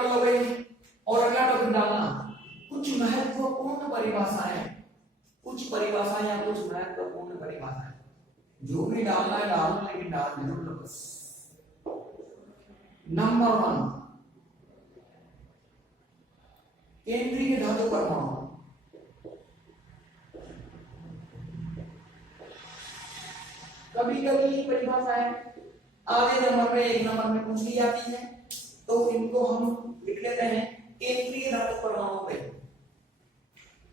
पढ़ लो भाई। और अगला टॉपिक डालना कुछ महत्वपूर्ण परिभाषाएं, कुछ परिभाषाएं या कुछ महत्वपूर्ण परिभाषाएं, जो भी डालना है डालना, लेकिन डाल जरूर लो बस। नंबर 1, केंद्रीय धातु परमाणु। कभी कभी परिभाषा है आधे नंबर पे, एक नंबर में पूछ ली जाती है, तो इनको हम लिख लेते हैं केंद्रीय धातु परमाणु पे।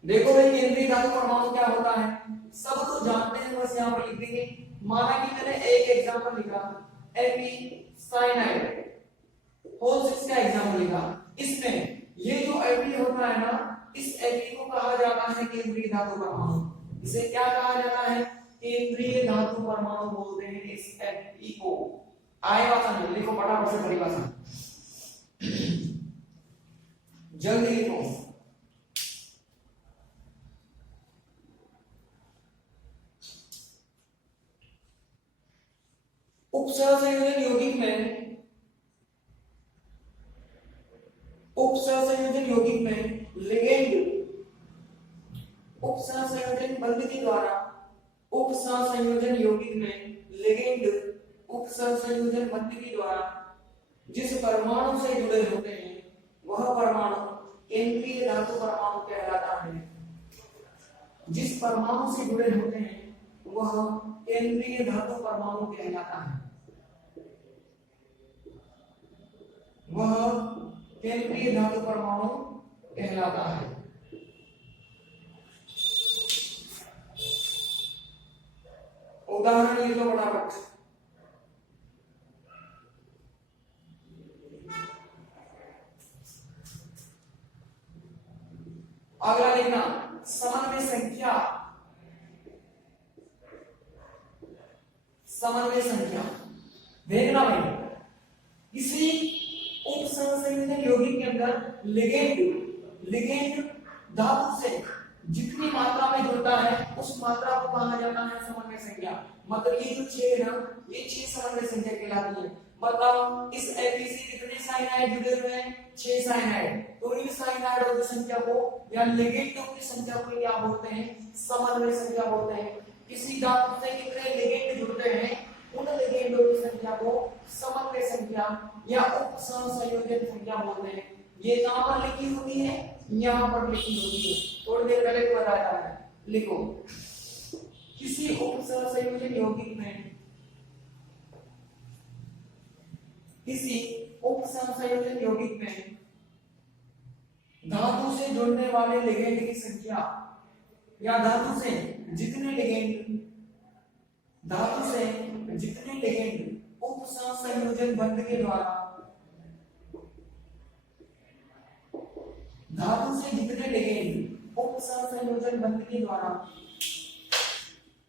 देखो भाई केंद्रीय धातु परमाणु क्या होता है, सब तो जानते हैं, बस यहाँ पर लिख देंगे। माना कि मैंने एक एग्जांपल लिखा एपी साइनाइड, होल 6 का एग्जांपल लिखा। इसमें ये जो एपी होता है ना, इस एपी को कहा जाता है केंद्रीय धातु परमाणु। इसे क्या कहा जाता है, केंद्रीय धातु परमाणु बोलते हैं इस एपी को। आएगा समझ, लिखो फटाफट से परिभाषा, जल्दी लिखो। उपसहसंयोजन यौगिक में, उपसहसंयोजन यौगिक में लिगेंड उपसहसंयोजन बंध के द्वारा, उपसहसंयोजन यौगिक में लिगेंड उपसहसंयोजन बंध के द्वारा जिस परमाणु से जुड़े होते हैं वह परमाणु केंद्रीय धातु परमाणु कहलाता है। जिस परमाणु से जुड़े होते हैं वह केंद्रीय धातु परमाणु कहलाता है, वह केंद्रीय धातु परमाणु कहलाता है। उदाहरण लिख लो फटाफट। अगला लिखना समन्वय संख्या, समन्वय संख्या। देखना भाई किसी उपसहसंयोजन यौगिक के अंदर लिगेंड धातु से जितनी मात्रा में जुड़ता है उस मात्रा को कहा जाता है समन्वय संख्या। मतलब ये जो 6 है ना, ये 6 समन्वय संख्या कहलाती है। बताओ इस एपीसी कितने साइनाइड जुड़े हुए हैं, 6 साइनाइड। तो इन साइनाइडों की संख्या को या लिगेंडों की संख्या को क्या बोलते हैं, समन्वय संख्या बोलते हैं। किसी धातु से कितने लिगेंड जुड़ते हैं उन लिगेंडों की संख्या को समन्वय संख्या या उपसहसंयोजन संख्या बोलते हैं। ये कहां पर लिखी होती है, यहां पर लिखी होती है। थोड़ी देर पहले को बताया था, लिखो किसी उपसहसंयोजन यौगिक में, किसी उपसहसंयोजन यौगिक में धातु से जुड़ने वाले लिगेंड की संख्या या धातु से जितने लिगेंड, धातु से जितने लिगेंड उपसहसंयोजन बंध के द्वारा, धातु से जितने लिगेंड उपसहसंयोजन बंध के द्वारा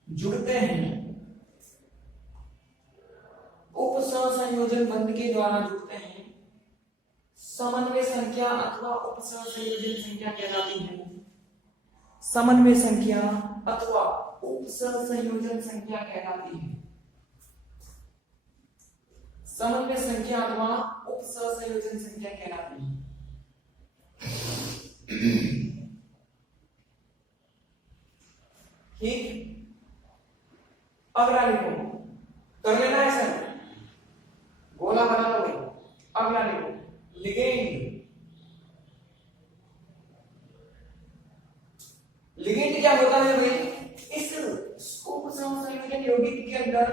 जुड़ते हैं, उपसहसंयोजन बंध के द्वारा जुड़ते हैं, समन्वय संख्या अथवा उपसहसंयोजन संख्या कहलाती है। समन्वय संख्या अथवा उपसहसंयोजन संख्या कहलाती है। समन्वय संख्या अथवा उपसहसंयोजन संख्या कहलाती है। ठीक, अगला लिखो, कर लेना है सर, गोला बना लो भाई। अगला लिखो लिगेंड। लिगेंड क्या होता है भाई, इस उपसहसंयोजन यौगिक के अंदर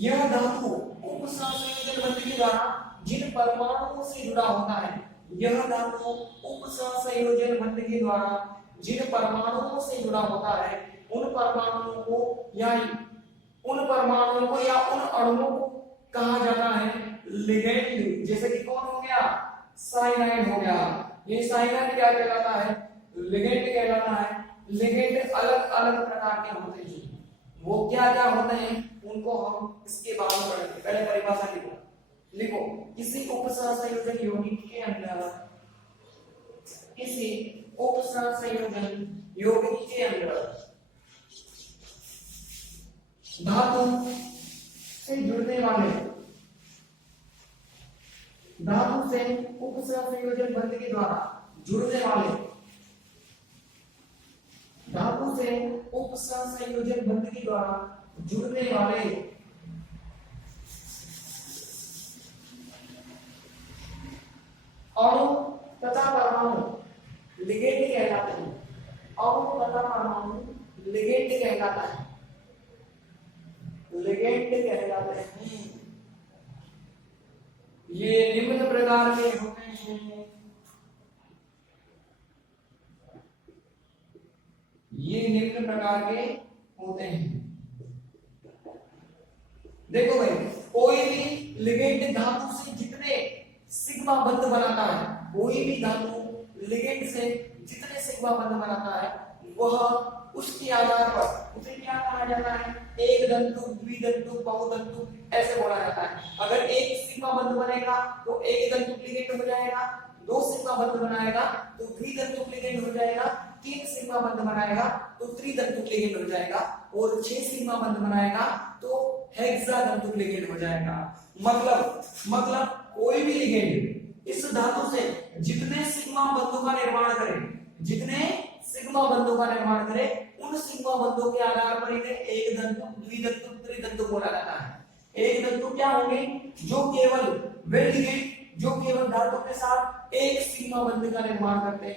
यह धातु उपसहसंयोजन बंध के द्वारा जिन परमाणुओं से जुड़ा होता है, यह धातु उपसहसंयोजन बंध के द्वारा जिन परमाणुओं से जुड़ा होता है उन परमाणुओं को या उन अणुओं को कहा जाता है लिगेंड। जैसे कि कौन हो गया, साइनाइड हो गया। ये साइनाइड क्या कहलाता है, लिगेंड कहलाता है। लिगेंड अलग अलग प्रकार के होते हैं, वो क्या क्या होते हैं उनको हम इसके बाद में पढ़ेंगे। पहले परिभाषा लिखो, लिखो किसी उपसहसंयोजन यौगिक के अंदर, किसी उपसहसंयोजन यौगिक के अंदर धातु से जुड़ने वाले, धातु धातु से उपसंयोजन बंध के द्वारा जुड़ने वाले, धातु से उपसंयोजन बंध के द्वारा जुड़ने वाले अणु तथा परमाणु लिगेंड कहलाते हैं। अणु तथा परमाणु लिगेंड कहलाता है, लिगेंड कहलाते हैं। ये निम्न प्रकार के होते हैं, ये निम्न प्रकार के होते हैं। देखो भाई, कोई भी लिगेंड धातु से जितने सिग्मा बंध बनाता है, कोई भी धातु लिगेंड से जितने सिग्मा बंध बनाता है, वह उसके आधार पर उसे क्या कहा जाता है, एक दंतु, द्विदंतु, बहुदंतु ऐसे बोला जाता है। अगर एक सिग्मा बंध बनेगा तो एक दंतु लिगेंड हो जाएगा, दो सिग्मा बंध बनाएगा तो द्विदंतु लिगेंड हो जाएगा, तीन सिग्मा बंध बनाएगा तो त्रिदंतु लिगेंड हो जाएगा, और 6 सिग्मा बंध बनाएगा तो हेक्सादंतु लिगेंड हो जाएगा। मतलब कोई भी लिगेंड इस धातु से जितने सिग्मा बंधों का निर्माण करे, जितने सिग्मा बंधों का निर्माण करे, उन सिग्मा बंधों के आधार पर इन्हें एक दंतु, द्विदंतु, त्रिदंतु बोला जाता है। एक दंतु क्या होंगे, जो केवल वे लिगेंड जो केवल धातु के साथ एक सिग्मा बंध का निर्माण करते हैं।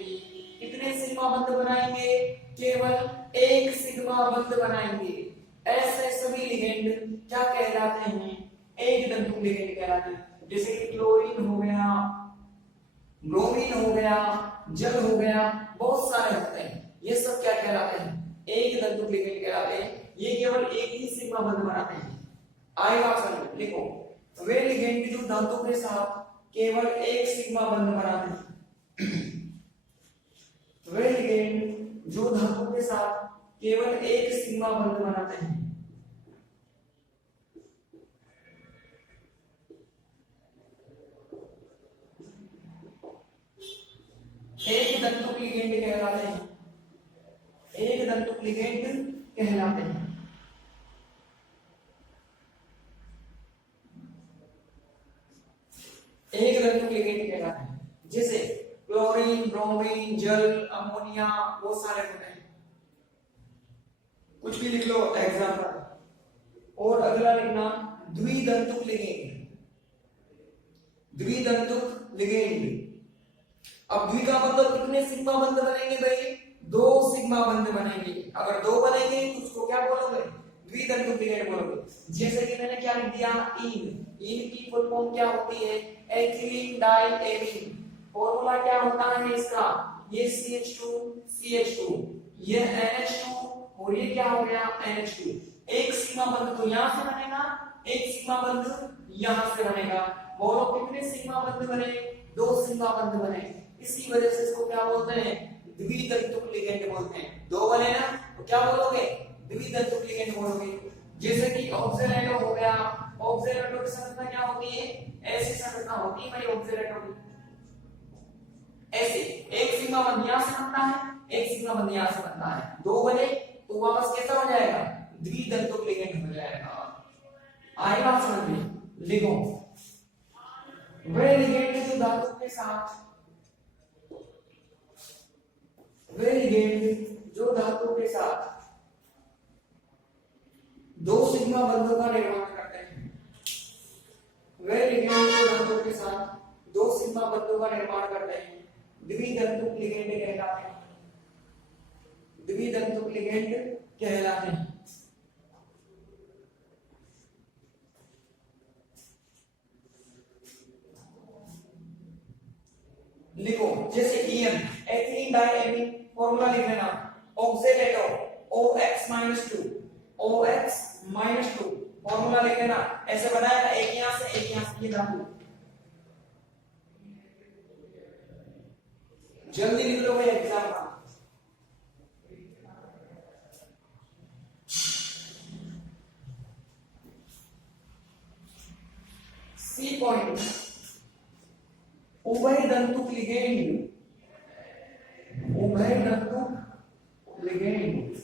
कितने सिग्मा बंध बनाएंगे, केवल एक सिग्मा बंध बनाएंगे। ऐसे सभी लिगेंड क्या कहलाते हैं, एक दंतु लिगेंड कहलाते हैं। जैसे कि क्लोरीन हो गया, ब्रोमीन हो गया, जल हो गया, बहुत सारे होते हैं, ये सब क्या कहलाते हैं, एक दंतु लिगेंड कहलाते हैं। ये केवल एक ही सिग्मा बंध बनाते हैं। आएगा समझ, लिखो, वे लिगेंड जो धातु के साथ केवल एक सिग्मा बंध बनाते हैं, वे लिगेंड जो धातु के साथ केवल एक सिग्मा बंध बनाते हैं, एक दंतु लिगेंड कहलाते हैं, एक दंतु लिगेंड कहलाते हैं। एक दंतु लिगेंड कहलाते हैं। जैसे क्लोरीन, ब्रोमीन, जल, अमोनिया, वो सारे होते हैं। कुछ भी लिख लो एग्जाम्पल। और अगला लिखना द्विदंतुक लिगेंड, द्विदंतुक लिगेंड। अब द्वि का मतलब कितने सिग्मा बंध बनेंगे भाई, 2 सिग्मा बंध बनेंगे। अगर 2 बनेंगे तो उसको क्या बोलोगे, द्विदंतुक लिगेंड बोलोगे। जैसे कि मैंने क्या लिख दिया, इन की फुल फॉर्म क्या होती है, एथिलीन डाइएमीन। फॉर्मूला क्या होता है इसका, ये CH2, ये NH2 और ये क्या हो गया NH2। एक सिग्मा बंध तो यहां से बनेगा, एक सिग्मा बंध यहां से बनेगा। बोलो कितने सिग्मा बंध बने, 2 सिग्मा बंध बने। इसी वजह से इसको क्या बोलते हैं, द्विदंतुक लिगेंड बोलते हैं। 2 बने ना तो क्या बोलोगे, द्विदंतुक लिगेंड बोलोगे। जैसे कि ऑक्सीडेंटो हो गया, ऑक्सीडेंटो की संरचना क्या होती है, ऐसी संरचना होती है भाई ऑक्सीडेंटो की, ऐसे एक सिग्मा बंध यहां से बनता है, एक सिग्मा बंध यहां से बनता है। 2 बने तो वापस कैसा हो जाएगा, द्विदंतुक लिगेंड हो जाएगा। आएगा समझ में, लिखो, वे लिगेंड जो धातु के साथ, वे लिगेंड जो धातु के साथ 2 सिग्मा बंधों का निर्माण करते हैं, वे लिगेंड जो धातु के साथ 2 सिग्मा बंधों का निर्माण करते हैं, द्विदंतुक लिगेंड कहलाते हैं, द्विदंतुक लिगेंड कहलाते हैं। लिखो, जैसे एथिलीन डाइएमीन, फॉर्मूला लिख लेना, ऑक्सीडेटो OX-2, OX-2 फॉर्मूला लिख लेना। ऐसे बनाया था, एक यहां से एक यहां से, ये धातु जल्दी लिख लो भाई एग्जाम का। सी पॉइंट, उभयदंतुक लिगेंड, उभयदंतुक लिगेंड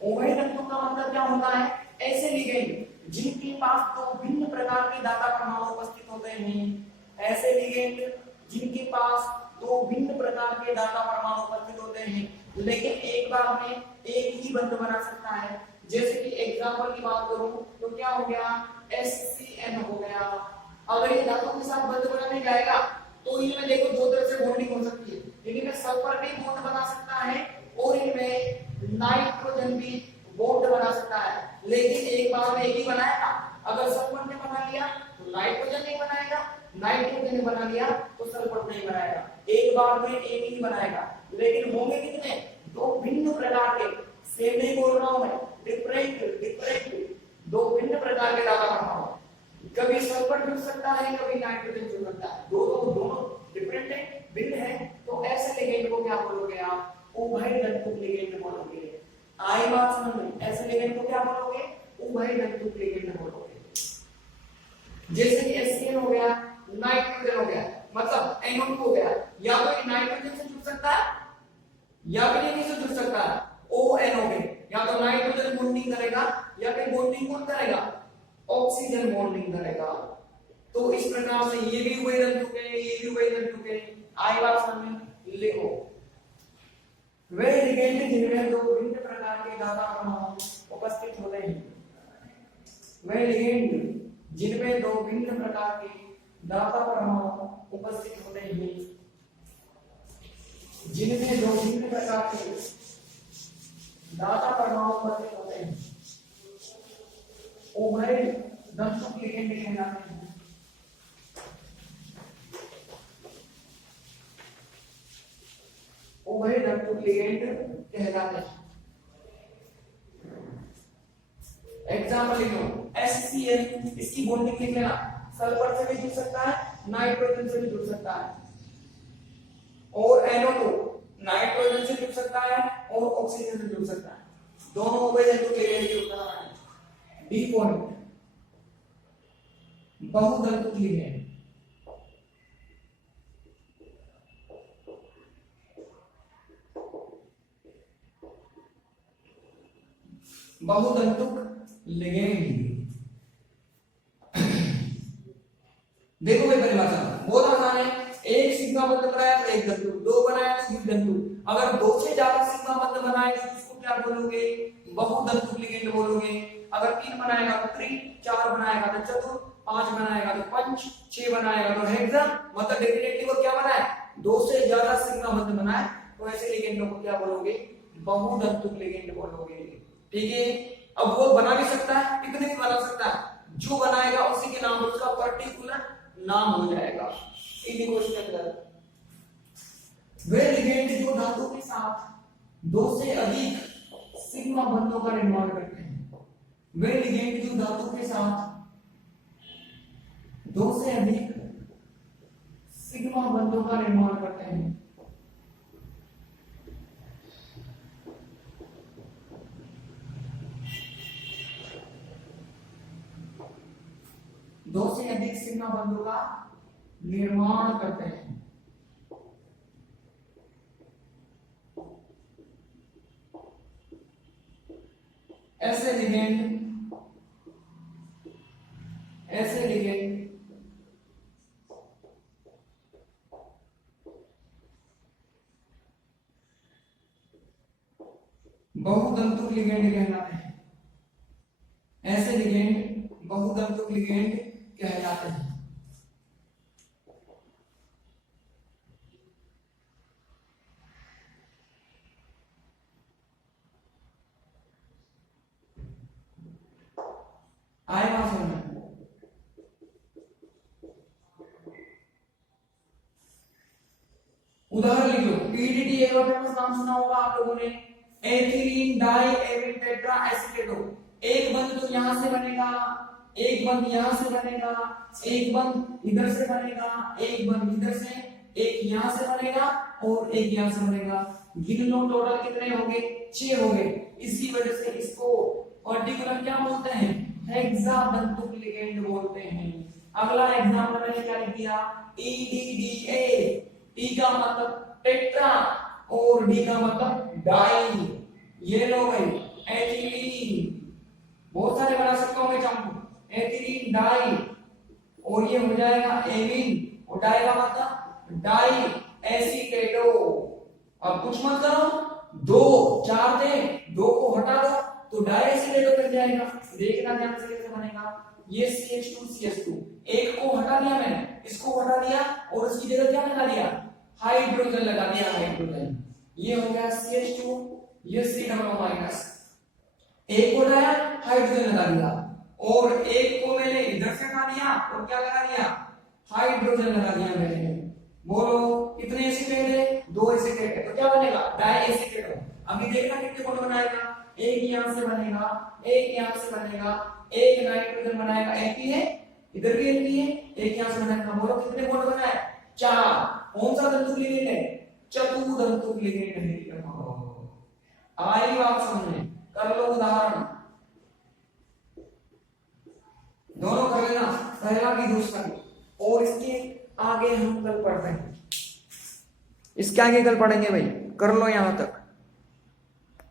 उभयदंतुक का मतलब क्या होता है, ऐसे लिगेंड जिनके पास दो भिन्न प्रकार के दाता परमाणु उपस्थित होते हैं, ऐसे लिगेंड जिनके पास दो भिन्न प्रकार के दाता परमाणु उपस्थित होते हैं लेकिन एक बार में एक ही बंध बना सकता है। जैसे कि एग्जांपल की बात करूं तो क्या हो गया, SCN हो गया। अगर ये धातु के साथ बंध बनाने जाएगा तो इनमें देखो दो तरह से बॉन्डिंग हो सकती है। इनमें सल्फर भी बॉन्ड बना सकता है और इनमें नाइट्रोजन भी बॉन्ड बना सकता है, लेकिन एक बार में एक ही बनाएगा। अगर सल्फर ने बना लिया तो नाइट्रोजन नहीं बनाएगा, नाइट्रोजन ने बना लिया तो सल्फर नहीं बनाएगा। एक बार में एक ही बनाएगा, लेकिन होंगे कितने, दो भिन्न प्रकार के, सेम नहीं बोल रहा हूं मैं, डिफरेंट दो भिन्न प्रकार के दाता परमाणु। कभी सल्फर जुड़ सकता है, कभी नाइट्रोजन जुड़ सकता है, दोनों डिफरेंट है, भिन्न है। तो ऐसे लिगेंड को क्या बोलोगे आप, उभयधातुक लिगेंड बोलोगे। आई बात समझ में, ऐसे लिगेंड को क्या बोलोगे, उभयधातुक लिगेंड बोलोगे। जैसे कि HCN हो गया, नाइट्रोजन हो गया, मतलब NO2 हो गया, या तो नाइट्रोजन से जुड़ सकता है या फिर इन्हीं से जुड़ सकता है, ONO में या तो नाइट्रोजन बॉन्डिंग करेगा या फिर बॉन्डिंग कौन करेगा, ऑक्सीजन बॉन्डिंग करेगा। तो इस प्रकार से ये भी उभयधातुक है, ये भी उभयधातुक है। आई बात समझ में, लिखो वे लिगेंड जिनमें दो भिन्न प्रकार के दाता परमाणु उपस्थित होते हैं, वे लिगेंड जिनमें दो भिन्न प्रकार के दाता परमाणु उपस्थित होते हैं, जिनमें दो भिन्न प्रकार के दाता परमाणु उपस्थित होते हैं, उभयधातुक लिगेंड कहलाते हैं। उभयधातुक लिगेंड कहलाते हैं। एग्जांपल लिखो, HCl, इसकी बॉन्डिंग लिख लेना, सल्फर से भी जुड़ सकता है, नाइट्रोजन से भी जुड़ सकता है, और NO2 नाइट्रोजन से जुड़ सकता है और ऑक्सीजन से जुड़ सकता है, दोनों उभयधातुक लिगेंड के उदाहरण हैं। डी पॉइंट, बहुधातुक लिगेंड। बहुधातुक लिगेंड, देखो भाई परिभाषा बहुत आसान है। एक सिग्मा बंध बनाया तो एक धातु, दो बनाया तो द्विधातु। अगर दो से ज्यादा सिग्मा बंध बनाएगा तो उसको क्या बोलोगे, बहुधातुक लिगेंड बोलोगे। अगर तीन बनाएगा तो त्रि, चार बनाएगा तो चतुर, पांच बनाएगा तो पंच, छह बनाएगा तो हेक्सा, मतलब डेफिनेटली वो क्या बनाए, दो से ज्यादा सिग्मा बंध बनाए तो ऐसे लिगेंडों को क्या बोलोगे, बहुधातुक लिगेंड बोलोगे। ठीक है, अब वो बना भी सकता है, कितने भी बना सकता है, जो बनाएगा उसी के नाम पर उसका पर्टिकुलर नाम हो जाएगा। क्वेश्चन के अंदर वे लिगेंड जो धातु के साथ दो से अधिक सिग्मा बंधों का निर्माण करते हैं, वे लिगेंड जो धातु के साथ दो से अधिक सिग्मा बंधों का निर्माण करते हैं, दो से अधिक सिग्मा बंधों का निर्माण करते हैं। ऐसे लिगेंड बहुधातुक लिगेंड कहलाते हैं। ऐसे लिगेंड बहुधातुक लिगेंड कहलाते हैं। आए बात समझ में, उदाहरण लिख लो। PDT एक बार फेमस नाम सुना होगा आप लोगों ने, एथिलीन डाई एविल टेट्रा एसीटेटो। एक बंध तो यहां से बनेगा, एक बंध यहां से बनेगा, एक बंध इधर से बनेगा, एक बंध इधर से, एक यहां से बनेगा और एक यहां से बनेगा। गिन लो टोटल कितने हो गए, 6 हो गए। इसी वजह से इसको पर्टिकुलर क्या बोलते हैं, हेक्साधातुक लिगेंड बोलते हैं। अगला एग्जांपल मैंने क्या लिख दिया, EDDA। टी का मतलब टेट्रा और डी का मतलब डाई। ये लो भाई, एथिलीन बहुत सारे बना सकता हूं मैं चाहूँ। एथिलीन डाई, और ये हो जाएगा एमीन, और डाई का मतलब डाई एसीटेटो। अब कुछ मत करो, 2 4 थे, 2 को हटा दो तो डाई एसीटेटो बन जाएगा। देखना ध्यान से कैसे बनेगा। ये CH2 एक को हटा दिया मैंने, इसको हटा दिया और इसकी जगह क्या लगा दिया, हाइड्रोजन लगा दिया, हाइड्रोजन। ये हो गया CH2, ये C+, एक को हटाया हाइड्रोजन लगा दिया, और एक को मैंने इधर से हटा दिया और क्या लगा दिया, हाइड्रोजन लगा दिया मैंने। बोलो कितने एसीटेट है, 2 एसीटेट है, तो क्या बनेगा, डाई एसीटेट। अभी देखना कितने बॉन्ड बनाएगा, एक यहां से बनेगा, एक यहां से बनेगा, एक नाइट्रोजन बनाएगा, एपी है, इधर भी एपी है, एक यहां से बनेगा। बोलो कितने बॉन्ड बनाए, 4। कौन सा तंतुक लिगेंड है, चतुर्तंतुक लिगेंड है। आई बात समझ में, कर लो उदाहरण, दोनों कर लेना, पहला भी दूसरा भी, और इसके आगे हम कल पढ़ते हैं, इसके आगे कल पढ़ेंगे भाई, कर लो यहां तक।